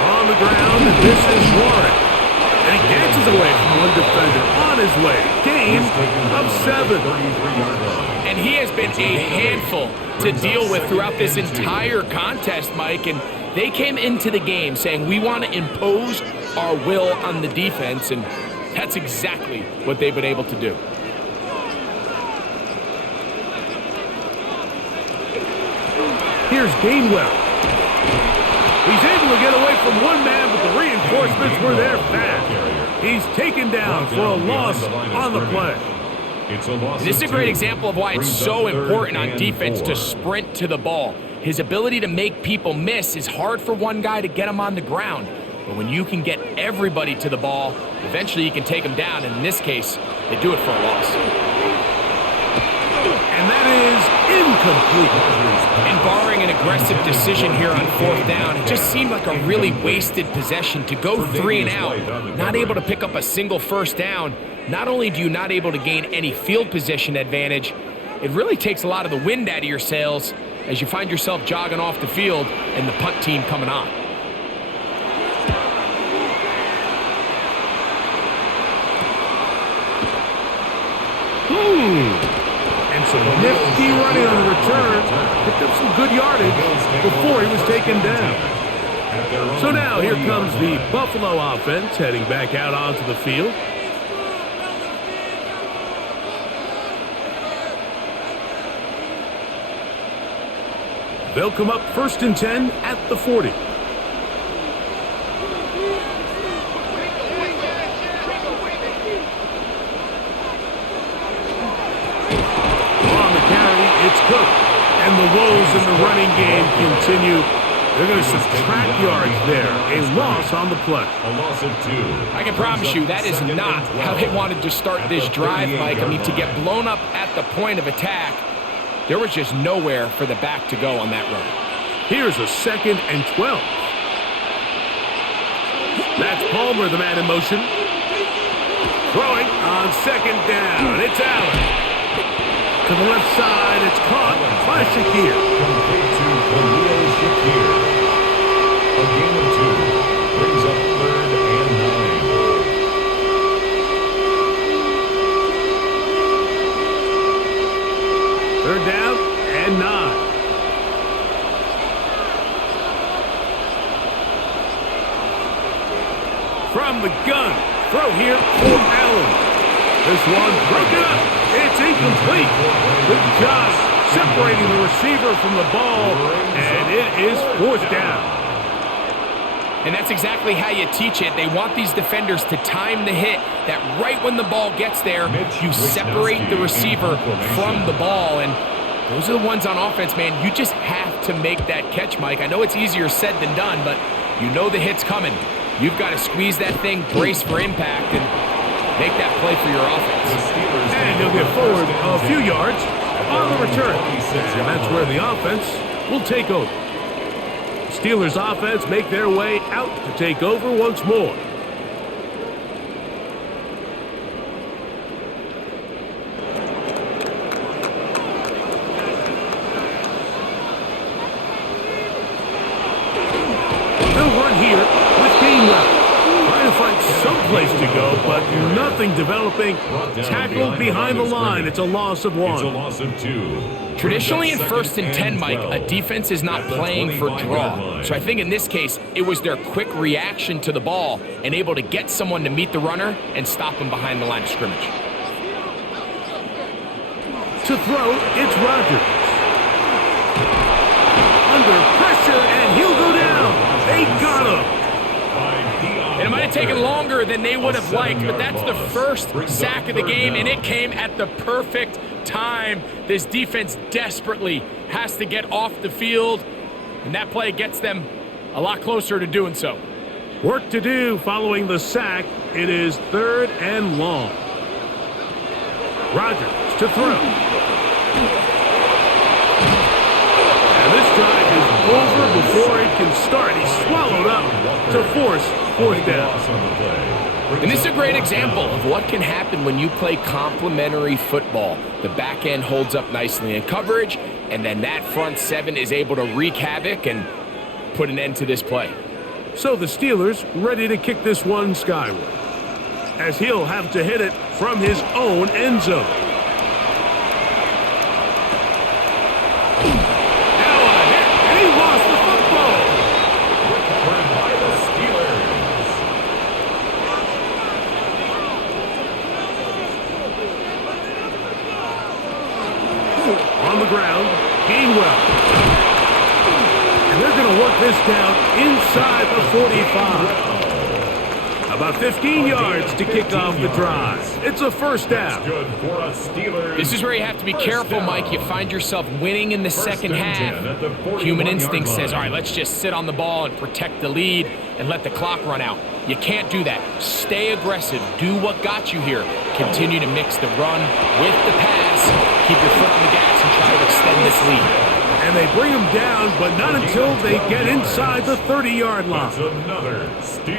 On the ground, this is Warren. And he dances away from one defender on his way. Gain of 7. And he has been a handful to deal with throughout this entire contest, Mike. And they came into the game saying, we want to impose our will on the defense. And that's exactly what they've been able to do. Here's Gainwell. He's able to get away from one man, but the reinforcements were there fast. He's taken down for a loss on the play. This is a great example of why it's so important on defense to sprint to the ball. His ability to make people miss is hard for one guy to get him on the ground. But when you can get everybody to the ball, eventually you can take them down. And in this case, they do it for a loss. And that is incomplete. And barring an aggressive decision here on fourth down, it just seemed like a really wasted possession to go 3 and out, not able to pick up a single first down. Not only do you not able to gain any field position advantage, it really takes a lot of the wind out of your sails as you find yourself jogging off the field and the punt team coming on. And some nifty running on the return. Picked up some good yardage before he was taken down. So now here comes the Buffalo offense heading back out onto the field. They'll come up 1st and 10 at the 40. It's Cook, and the woes in the running game continue. They're going to subtract yards there. A loss on the play. A loss of 2. I can promise you that is not how they wanted to start this drive, Mike. I mean, to get blown up at the point of attack, there was just nowhere for the back to go on that run. Here's a 2nd and 12. That's Palmer, the man in motion. Throwing on 2nd down. It's Allen. To the left side, it's caught by Shakir. Complete to Khalil Shakir. A gain of 2 brings up 3rd and 9. 3rd down and 9. From the gun, throw here for Allen. This one broken up. It's incomplete. Good job separating the receiver from the ball, and it is 4th down. And that's exactly how you teach it. They want these defenders to time the hit, that right when the ball gets there, you separate the receiver from the ball. And those are the ones on offense, man. You just have to make that catch, Mike. I know it's easier said than done, but you know the hit's coming. You've got to squeeze that thing, brace for impact, and make that play for your offense. And he'll get forward a few yards on the return. And that's where the offense will take over. The Steelers offense make their way out to take over once more. They'll run here with Gainwell. Trying to find some place to go, but nothing developing. Tackled behind the line. It's a loss of 1. It's a loss of 2. Traditionally in 1st and 10, Mike, a defense is not playing for draw. So I think in this case, it was their quick reaction to the ball and able to get someone to meet the runner and stop him behind the line of scrimmage. To throw, it's Rodgers. Under pressure, and he'll go down. They got him. And it might have taken longer than they would have liked, but that's the first sack of the game, and it came at the perfect time. This defense desperately has to get off the field, and that play gets them a lot closer to doing so. Work to do following the sack. It is 3rd and long. Rodgers to throw. And this drive is over before it can start. He's swallowed up to force 4th down. And this is a great example of what can happen when you play complementary football. The back end holds up nicely in coverage, and then that front 7 is able to wreak havoc and put an end to this play. So the Steelers ready to kick this one skyward, as he'll have to hit it from his own end zone. Now a hit, and he lost the football. Recovered by the Steelers. On the ground, Gainwell. And they're going to work this down inside the 45. About 15 yards to kick off the drive. It's a first down. Good for a Steelers. This is where you have to be careful, Mike. You find yourself winning in the second half. Human instinct says, all right, let's just sit on the ball and protect the lead and let the clock run out. You can't do that. Stay aggressive. Do what got you here. Continue to mix the run with the pass. Keep your foot on the gas and try to extend this lead. And they bring him down, but not until they get inside the 30-yard line.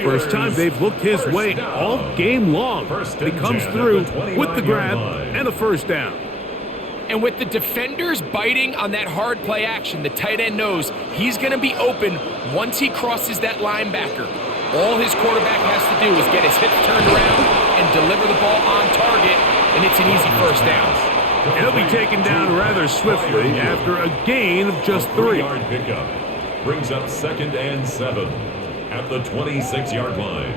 First time they've looked his way all game long. He comes through with the grab and a first down. And with the defenders biting on that hard play action, the tight end knows he's going to be open once he crosses that linebacker. All his quarterback has to do is get his hips turned around and deliver the ball on target, and it's an easy first down. He'll be taken down rather swiftly after a gain of just 3. Yard pickup brings up 2nd and 7 at the 26-yard line.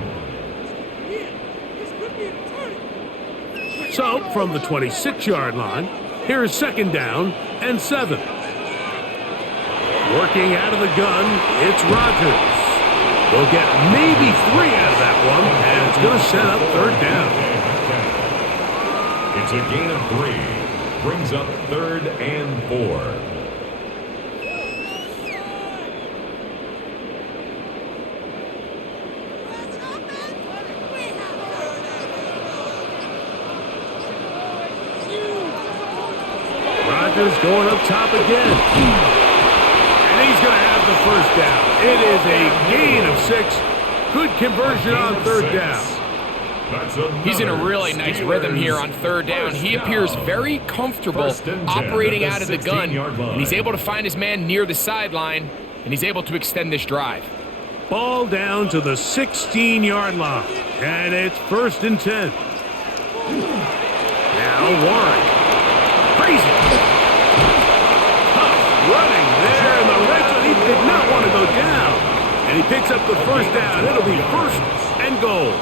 So, from the 26-yard line, here's 2nd down and 7. Working out of the gun, it's Rodgers. They'll get maybe 3 out of that one, and it's going to set up 3rd down. It's a gain of 3. Brings up 3rd and 4. Rodgers going up top again. And he's going to have the first down. It is a gain of 6. Good conversion on 3rd down. He's in a really nice rhythm here on 3rd down. He appears very comfortable operating out of the gun, and he's able to find his man near the sideline, and he's able to extend this drive. Ball down to the 16-yard line, and it's 1st and 10. Now Warren. Crazy. Tough running there in the red zone. He did not want to go down, and he picks up the first down. It'll be 1st and goal.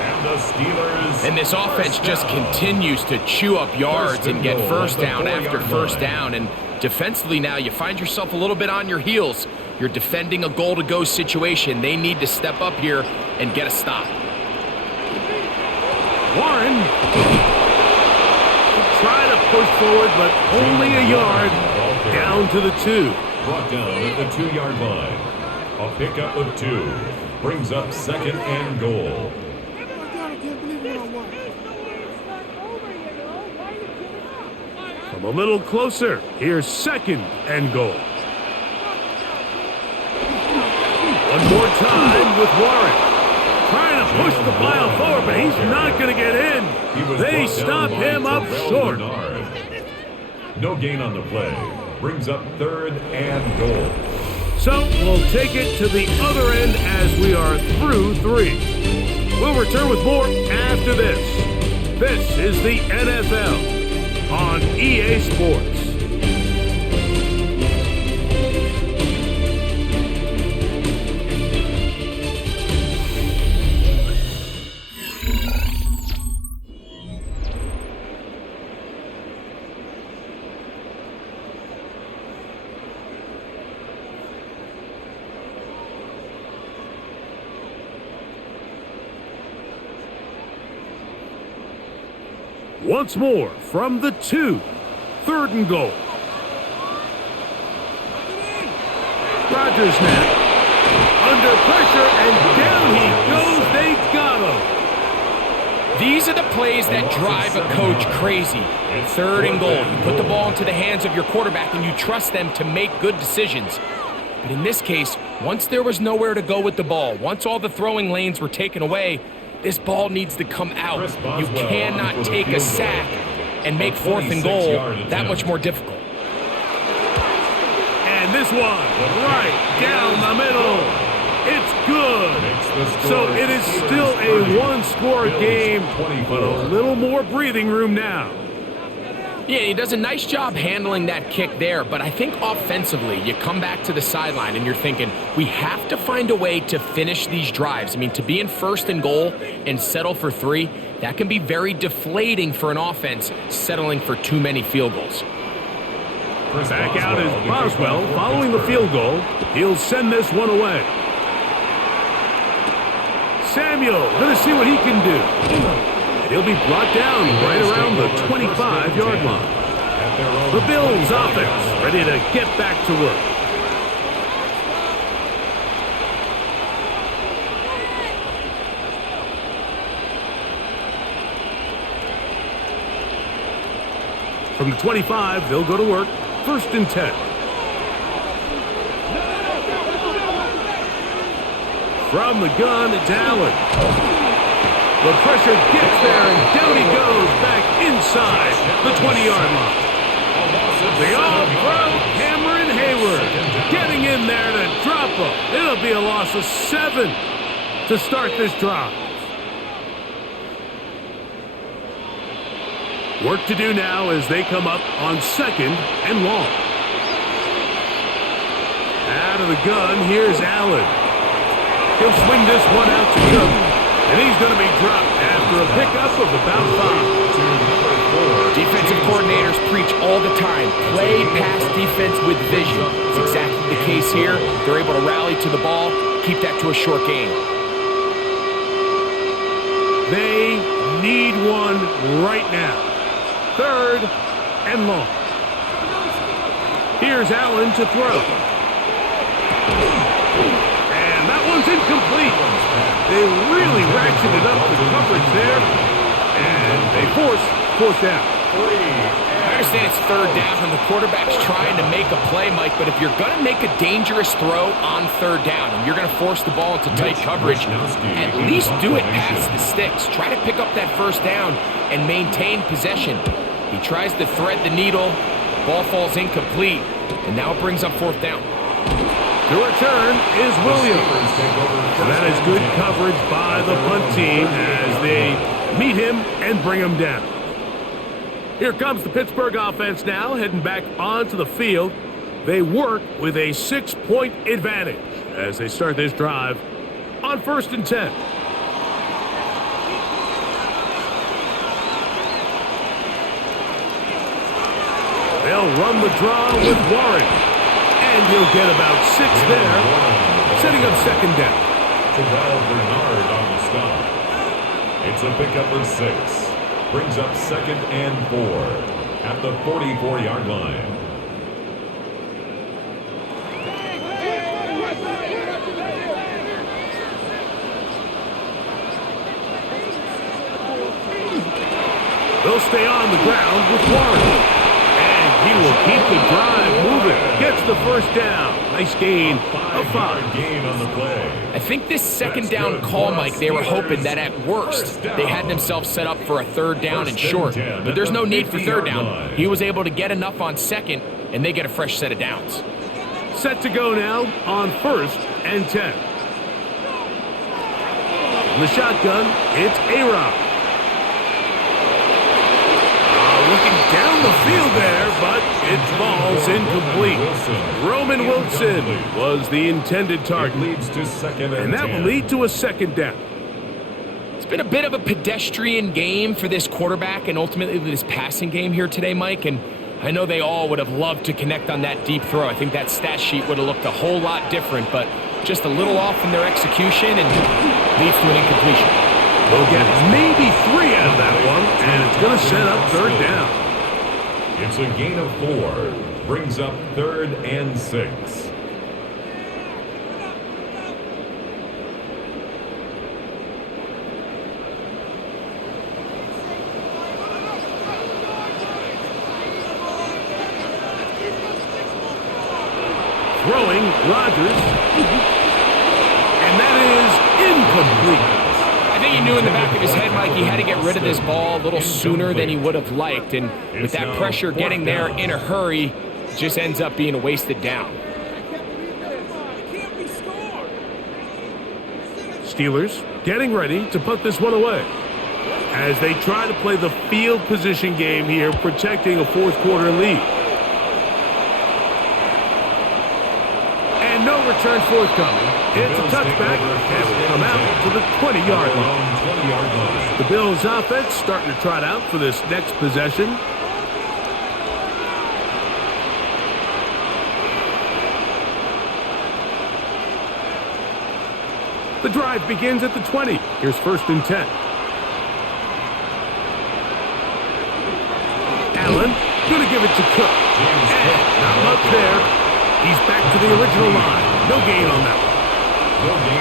And this offense just continues to chew up yards and get first down after first down. And defensively now, you find yourself a little bit on your heels. You're defending a goal-to-go situation. They need to step up here and get a stop. Warren try to push forward, but only a yard. Down to the 2. Brought down at the 2-yard line. A pickup of 2. Brings up 2nd and goal. From a little closer, here's 2nd and goal. One more time with Warren. Trying to push the pile forward, but he's not going to get in. They stop him up short. No gain on the play. Brings up 3rd and goal. So we'll take it to the other end as we are through 3. We'll return with more after this. This is the NFL on EA Sports. Once more from the 2. 3rd and goal. Rodgers now. Under pressure, and down he goes. They got him. These are the plays that drive a coach crazy. 3rd and goal. You put the ball into the hands of your quarterback, and you trust them to make good decisions. But in this case, once there was nowhere to go with the ball, once all the throwing lanes were taken away, this ball needs to come out. You cannot take a sack and make 4th and goal that much more difficult. And this one, right down the middle. It's good. So it is still a one-score game, but a little more breathing room now. Yeah, he does a nice job handling that kick there, but I think offensively, you come back to the sideline and you're thinking, we have to find a way to finish these drives. I mean, to be in 1st and goal and settle for 3, that can be very deflating for an offense settling for too many field goals. Back out is Boswell following the field goal. He'll send this one away. Samuel, going to see what he can do. And he'll be brought down right around the 25-yard line. The Bills offense ready to get back to work. From the 25, they'll go to work. 1st and 10. From the gun, it's Allen. The pressure gets there, and down he goes back inside the 20-yard line. The all-pro Cameron Hayward getting in there to drop him. It'll be a loss of 7 to start this drive. Work to do now as they come up on 2nd and long. Out of the gun, here's Allen. He'll swing this one out to Cook, and he's going to be dropped after a pickup of about 5. Defensive coordinators preach all the time, play pass defense with vision. It's exactly the case here. They're able to rally to the ball, keep that to a short game. They need one right now. 3rd and long. Here's Allen to throw. And that one's incomplete. They really ratcheted up the coverage there. And they force 4th down. I understand it's 3rd down and the quarterback's trying to make a play, Mike, but if you're going to make a dangerous throw on 3rd down and you're going to force the ball into tight coverage, at least do it past the sticks. Try to pick up that 1st down and maintain possession. He tries to thread the needle, ball falls incomplete, and now it brings up 4th down. The return is Williams. And that is good coverage by the punt team as they meet him and bring him down. Here comes the Pittsburgh offense now, heading back onto the field. They work with a 6-point advantage as they start this drive on 1st and 10. They'll run the draw with Warren. And he'll get about 6 there, setting up 2nd down. Terrell Bernard on the stop. It's a pickup of 6. Brings up 2nd and 4 at the 44-yard line. They'll stay on the ground with Warren. He will keep the drive moving. Gets the 1st down. Nice gain of 5. Gain on the play. I think this 2nd down call, Mike, they were hoping that at worst they had themselves set up for a 3rd down and short. But there's no need for 3rd down. He was able to get enough on 2nd, and they get a fresh set of downs. Set to go now on 1st and 10. In the shotgun, it's A-Rob. Looking down the field there, but it falls incomplete. Roman Wilson was the intended target. And that will lead to a 2nd down. It's been a bit of a pedestrian game for this quarterback and ultimately this passing game here today, Mike. And I know they all would have loved to connect on that deep throw. I think that stat sheet would have looked a whole lot different, but just a little off in their execution and leads to an incompletion. They'll get maybe 3 out of that one, and it's going to set up 3rd down. It's a gain of 4. Brings up 3rd and 6. Throwing, Rodgers. And that is incomplete. I think he knew in the back of his head, Mike, he had to get rid of this ball a little sooner than he would have liked. And with that pressure getting there in a hurry, it just ends up being a wasted down. Steelers getting ready to put this one away as they try to play the field position game here, protecting a 4th quarter lead. And no return forthcoming. It's a touchback and will come out to the 20-yard line. The Bills offense starting to trot out for this next possession. The drive begins at the 20. Here's 1st and 10. Allen, going to give it to Cook. And not much there. He's back to the original line. No gain on that one.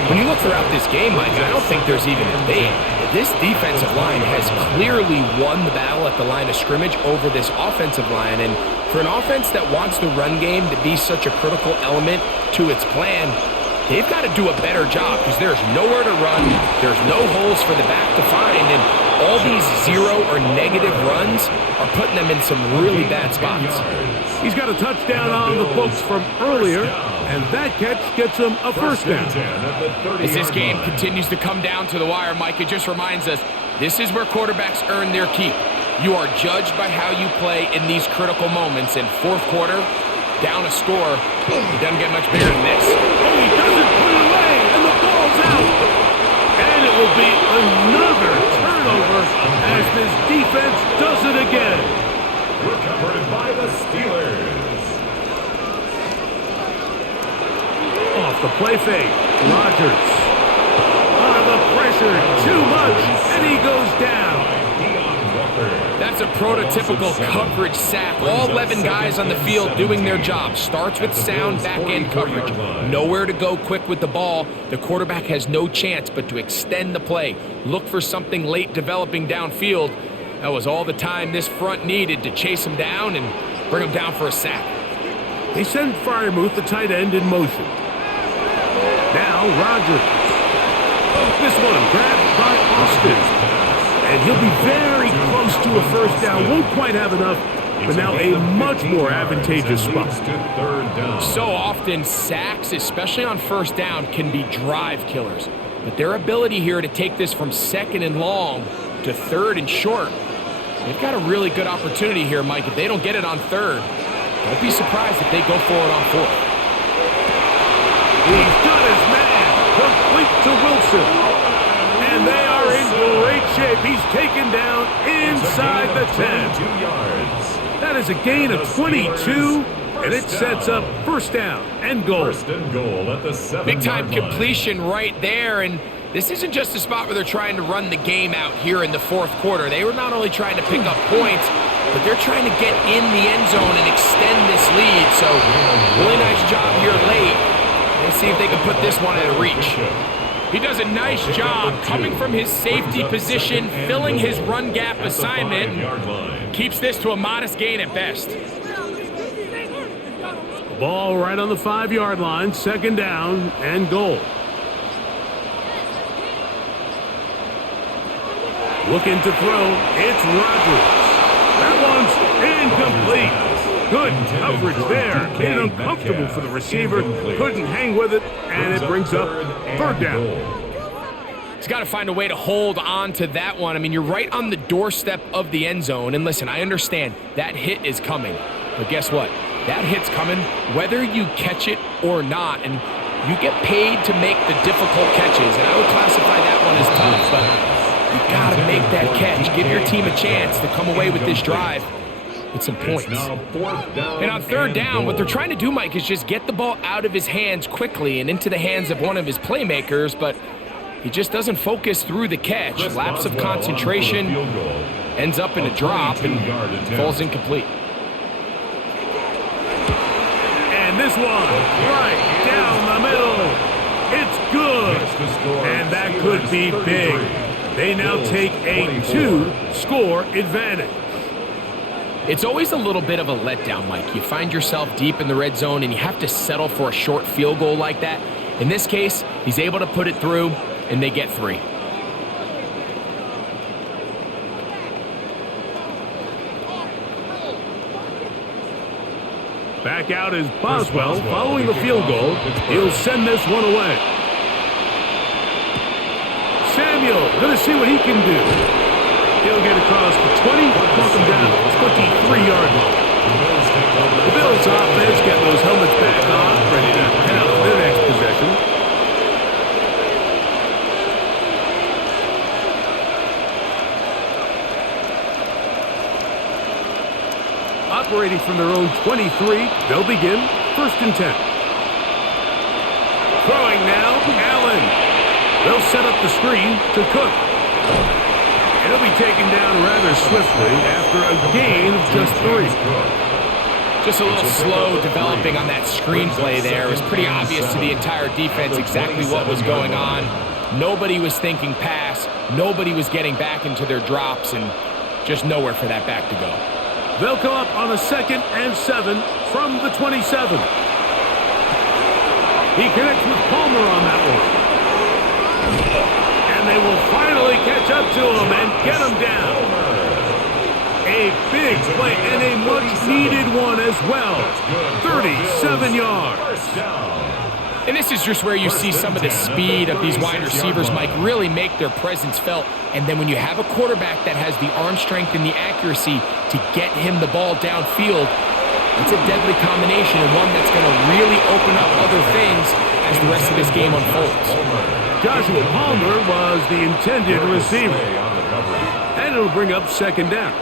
When you look throughout this game, Mike, I don't think there's even a debate. This defensive line has clearly won the battle at the line of scrimmage over this offensive line. And for an offense that wants the run game to be such a critical element to its plan, they've got to do a better job because there's nowhere to run. There's no holes for the back to find. And all these 0 or negative runs are putting them in some really bad spots. He's got a touchdown on the books from earlier, and that catch gets him a 1st down. As this game continues to come down to the wire, Mike, it just reminds us this is where quarterbacks earn their keep. You are judged by how you play in these critical moments. In 4th quarter, down a score, it doesn't get much bigger than this. Oh, he doesn't put it away, and the ball's out. And it will be another turnover as this defense does it again. Recovered by the Steelers. Off the play fake, Rodgers. The pressure, too much, and he goes down. That's a prototypical coverage sack. All 11 guys on the field doing their job. Starts with sound back-end coverage. Nowhere to go quick with the ball. The quarterback has no chance but to extend the play. Look for something late developing downfield. That was all the time this front needed to chase him down and bring him down for a sack. They send Freiermuth, the tight end, in motion. Now Rodgers. This one grabbed by Austin. And he'll be very close to a 1st down. Won't quite have enough, but now a much more advantageous spot. So often, sacks, especially on 1st down, can be drive killers. But their ability here to take this from 2nd and long to 3rd and short, they've got a really good opportunity here, Mike. If they don't get it on 3rd, don't be surprised if they go for it on 4th. He's got his man complete to Wilson. And they are in great shape. He's taken down inside the 10. That is a gain of 22, and it sets up 1st down and goal. 1st and goal at the 7-yard line. Big-time completion right there, and this isn't just a spot where they're trying to run the game out here in the 4th quarter. They were not only trying to pick up points, but they're trying to get in the end zone and extend this lead. So, really nice job here late. Let's see if they can put this one out of reach. He does a nice job coming from his safety position, filling his run gap assignment, keeps this to a modest gain at best. Ball right on the 5-yard line, 2nd down and goal. Looking to throw, it's Rodgers. That one's incomplete. Good coverage there. Made it uncomfortable for the receiver. Couldn't hang with it, and it brings up 3rd down. He's got to find a way to hold on to that one. I mean, you're right on the doorstep of the end zone. And listen, I understand that hit is coming. But guess what? That hit's coming whether you catch it or not. And you get paid to make the difficult catches. And I would classify that one as tough. But you got to make that catch. Give your team a chance to come away with this drive with some points. And on 3rd down, what they're trying to do, Mike, is just get the ball out of his hands quickly and into the hands of one of his playmakers, but he just doesn't focus through the catch. Lapse of concentration, ends up in a drop and falls incomplete. And this one, right down the middle. It's good. And that could be big. They now take a 2-score advantage. It's always a little bit of a letdown, Mike. You find yourself deep in the red zone and you have to settle for a short field goal like that. In this case, he's able to put it through and they get 3. Back out is Boswell following the field goal. He'll send this one away. Samuel, going to see what he can do. He'll get across the 20, knock him down to the 23-yard line. The Bills offense getting those helmets back on, ready to head out for their next possession. Operating from their own 23, they'll begin 1st and 10. Throwing now, Allen. They'll set up the screen to Cook. And he'll be taken down rather swiftly after a gain of just 3. Just a little slow developing on that screenplay there. It was pretty obvious to the entire defense exactly what was going on. Nobody was thinking pass. Nobody was getting back into their drops, and just nowhere for that back to go. They'll come up on a 2nd and 7 from the 27. He connects with Palmer on that one. And they will finally catch up to him and get him down. A big play and a much-needed one as well. 37 yards. And this is just where you see some of the speed of these wide receivers, Mike, really make their presence felt. And then when you have a quarterback that has the arm strength and the accuracy to get him the ball downfield, it's a deadly combination and one that's going to really open up other things as the rest of this game unfolds. Joshua Palmer was the intended receiver. And it'll bring up 2nd down.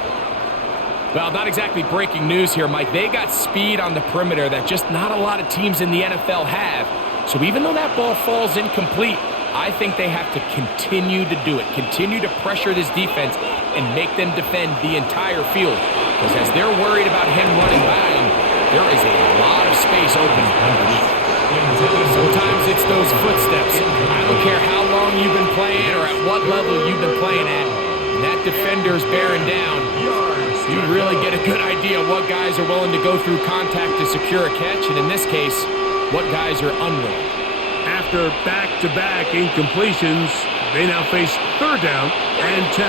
Well, not exactly breaking news here, Mike. They got speed on the perimeter that just not a lot of teams in the NFL have. So even though that ball falls incomplete, I think they have to continue to do it. Continue to pressure this defense and make them defend the entire field. Because as they're worried about him running by him, there is a lot of space open underneath. Sometimes it's those footsteps. I don't care how long you've been playing or at what level you've been playing at. When that defender's bearing down, you really get a good idea what guys are willing to go through contact to secure a catch, and in this case, what guys are unwilling. After back-to-back incompletions, they now face 3rd down and 10.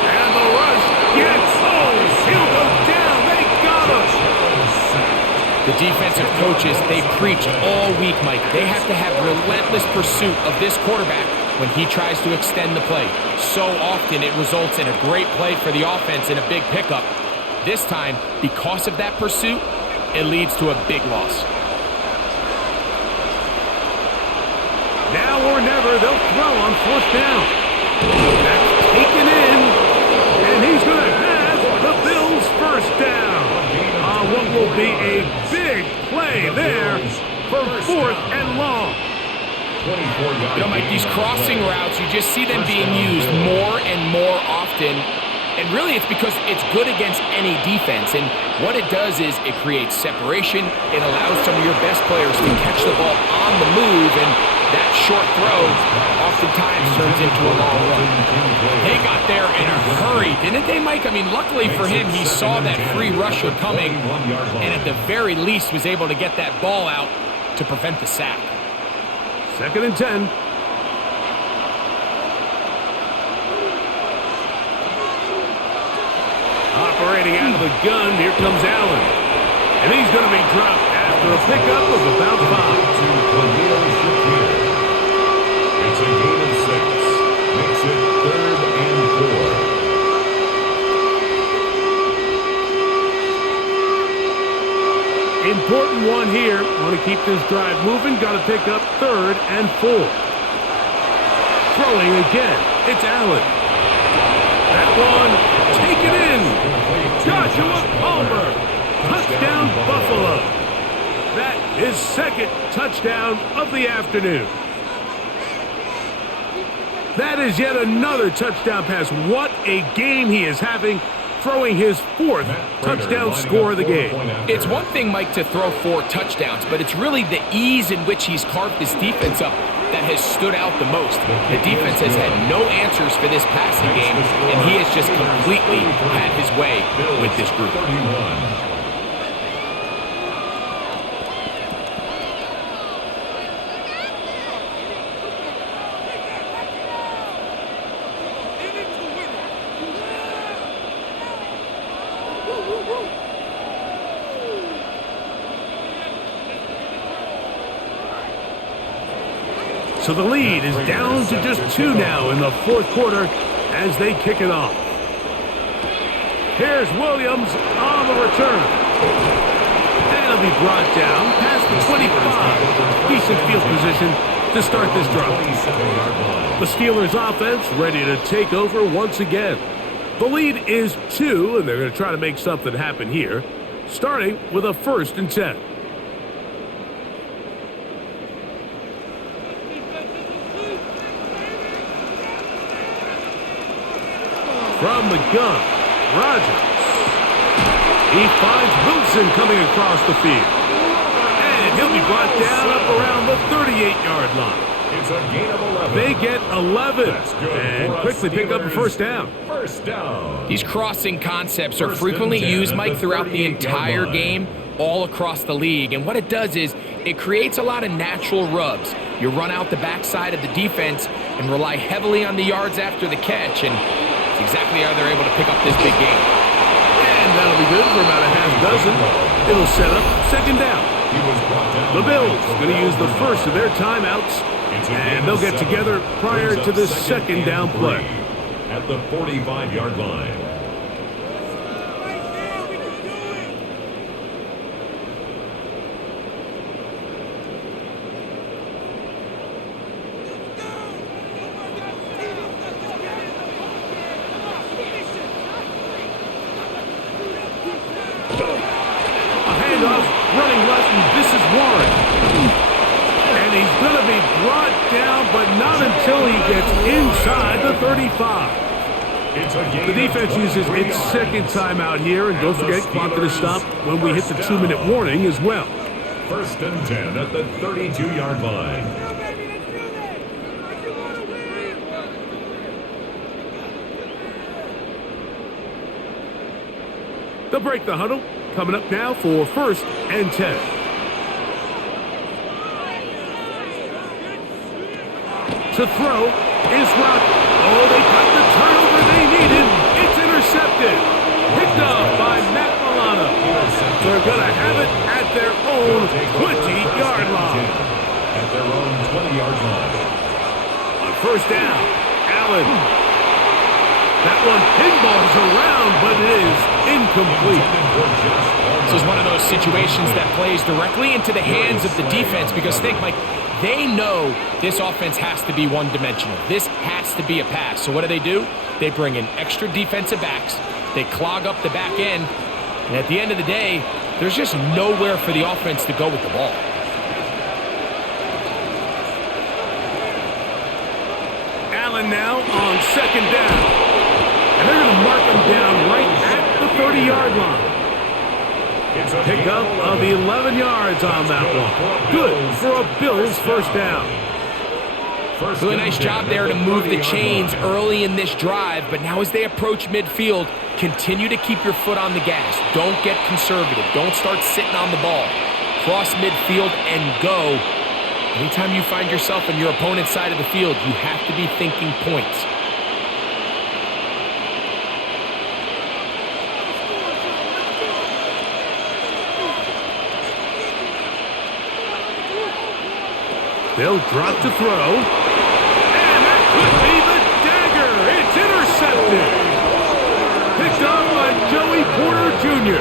And the rush gets home. He'll go down. They got him. The defensive coaches, they preached all week, Mike. They have to have relentless pursuit of this quarterback when he tries to extend the play. So often it results in a great play for the offense and a big pickup. This time, because of that pursuit, it leads to a big loss. Now or never, they'll throw on 4th down. That's taken in, and he's going to have the Bills' 1st down. On what will be a big play there for 4th and long. You know, Mike, these crossing routes, you just see them being used more and more often. And really, it's because it's good against any defense. And what it does is it creates separation. It allows some of your best players to catch the ball on the move. And that short throw oftentimes turns into a long run. They got there in a hurry, didn't they, Mike? I mean, luckily for him, he saw that free rusher coming. And at the very least was able to get that ball out to prevent the sack. 2nd and 10. Operating out of the gun, here comes Allen. And he's going to be dropped after a pickup of about 5. It's a gain of 6. Makes it 3rd and 4. Important one here. Want to keep this drive moving. Got to pick up 3rd and 4. Throwing again. It's Allen. That one taken in. Joshua Palmer. Touchdown Buffalo. That is 2nd touchdown of the afternoon. That is yet another touchdown pass. What a game he is having, throwing his 4th touchdown score of the game. It's one thing, Mike, to throw 4 touchdowns, but it's really the ease in which he's carved this defense up that has stood out the most. The defense has had no answers for this passing game, and he has just completely had his way with this group. So the lead is down to just 2 now in the 4th quarter as they kick it off. Here's Williams on the return. And he'll be brought down past the 25. Decent field position to start this drive. The Steelers offense ready to take over once again. The lead is 2, and they're going to try to make something happen here, starting with a 1st and 10. from the gun. Rodgers. He finds Wilson coming across the field. And he'll be brought down up around the 38-yard line. It's a gain of 11. They get 11 and quickly pick up a first down. First down. These crossing concepts are frequently used, Mike, throughout the entire game, all across the league. And what it does is it creates a lot of natural rubs. You run out the backside of the defense and rely heavily on the yards after the catch. And it's exactly how they're able to pick up this big game. And that'll be good for about a half dozen. It'll set up second down. The Bills going to use the first of their timeouts. And they'll get together prior to this second down play. At the 45-yard line. A handoff, running left, and this is Warren. And he's going to be brought down, but not until he gets inside the 35. The defense uses its second timeout here, and don't forget, clock going to stop when we hit the 2-minute warning as well. First and 10 at the 32-yard line. They'll break the huddle. Coming up now for first and 10. To throw is Rock. Oh, they got the turnover they needed. It's intercepted. Picked up by Matt Milano. They're going to have it at their own 20-yard line. At their own 20-yard line. On first down, Allen. That one pinballs around, but it is incomplete. This is one of those situations that plays directly into the hands of the defense because think, Mike, they know this offense has to be one-dimensional. This has to be a pass. So what do? They bring in extra defensive backs. They clog up the back end. And at the end of the day, there's just nowhere for the offense to go with the ball. Allen now on second down. And they're going to mark him down right at the 30-yard line. Pickup of 11 yards on that one. Good for a Bills first down. Really nice job there to move the chains early in this drive, but now as they approach midfield, continue to keep your foot on the gas. Don't get conservative. Don't start sitting on the ball. Cross midfield and go. Anytime you find yourself on your opponent's side of the field, you have to be thinking points. They'll drop to throw. And that could be the dagger. It's intercepted. Picked up by Joey Porter Jr.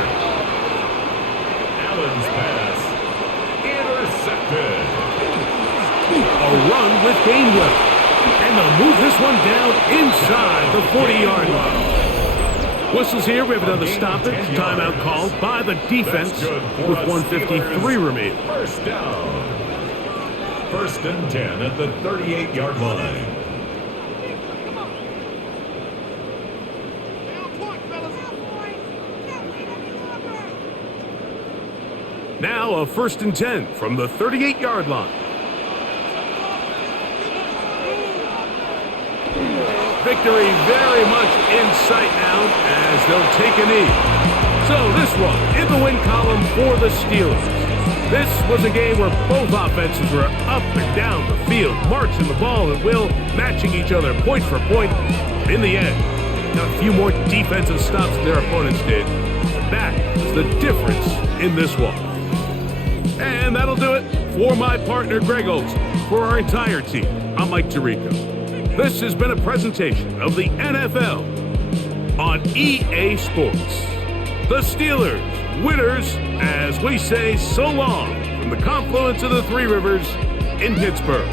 Allen's pass. Intercepted. A run with Gainwell. And they'll move this one down inside the 40-yard line. Whistles here. We have another stoppage. Timeout called by the defense with 1:53 remaining. First down. First and 10 at the 38-yard line. Now a first and 10 from the 38-yard line. Victory very much in sight now as they'll take a knee. So this one in the win column for the Steelers. This was a game where both offenses were up and down the field, marching the ball at will, matching each other point for point. In the end, got a few more defensive stops than their opponents did. That is the difference in this one. And that'll do it for my partner, Greg Olson. For our entire team, I'm Mike Tirico. This has been a presentation of the NFL on EA Sports. The Steelers, winners, as we say so long from the confluence of the Three Rivers in Pittsburgh.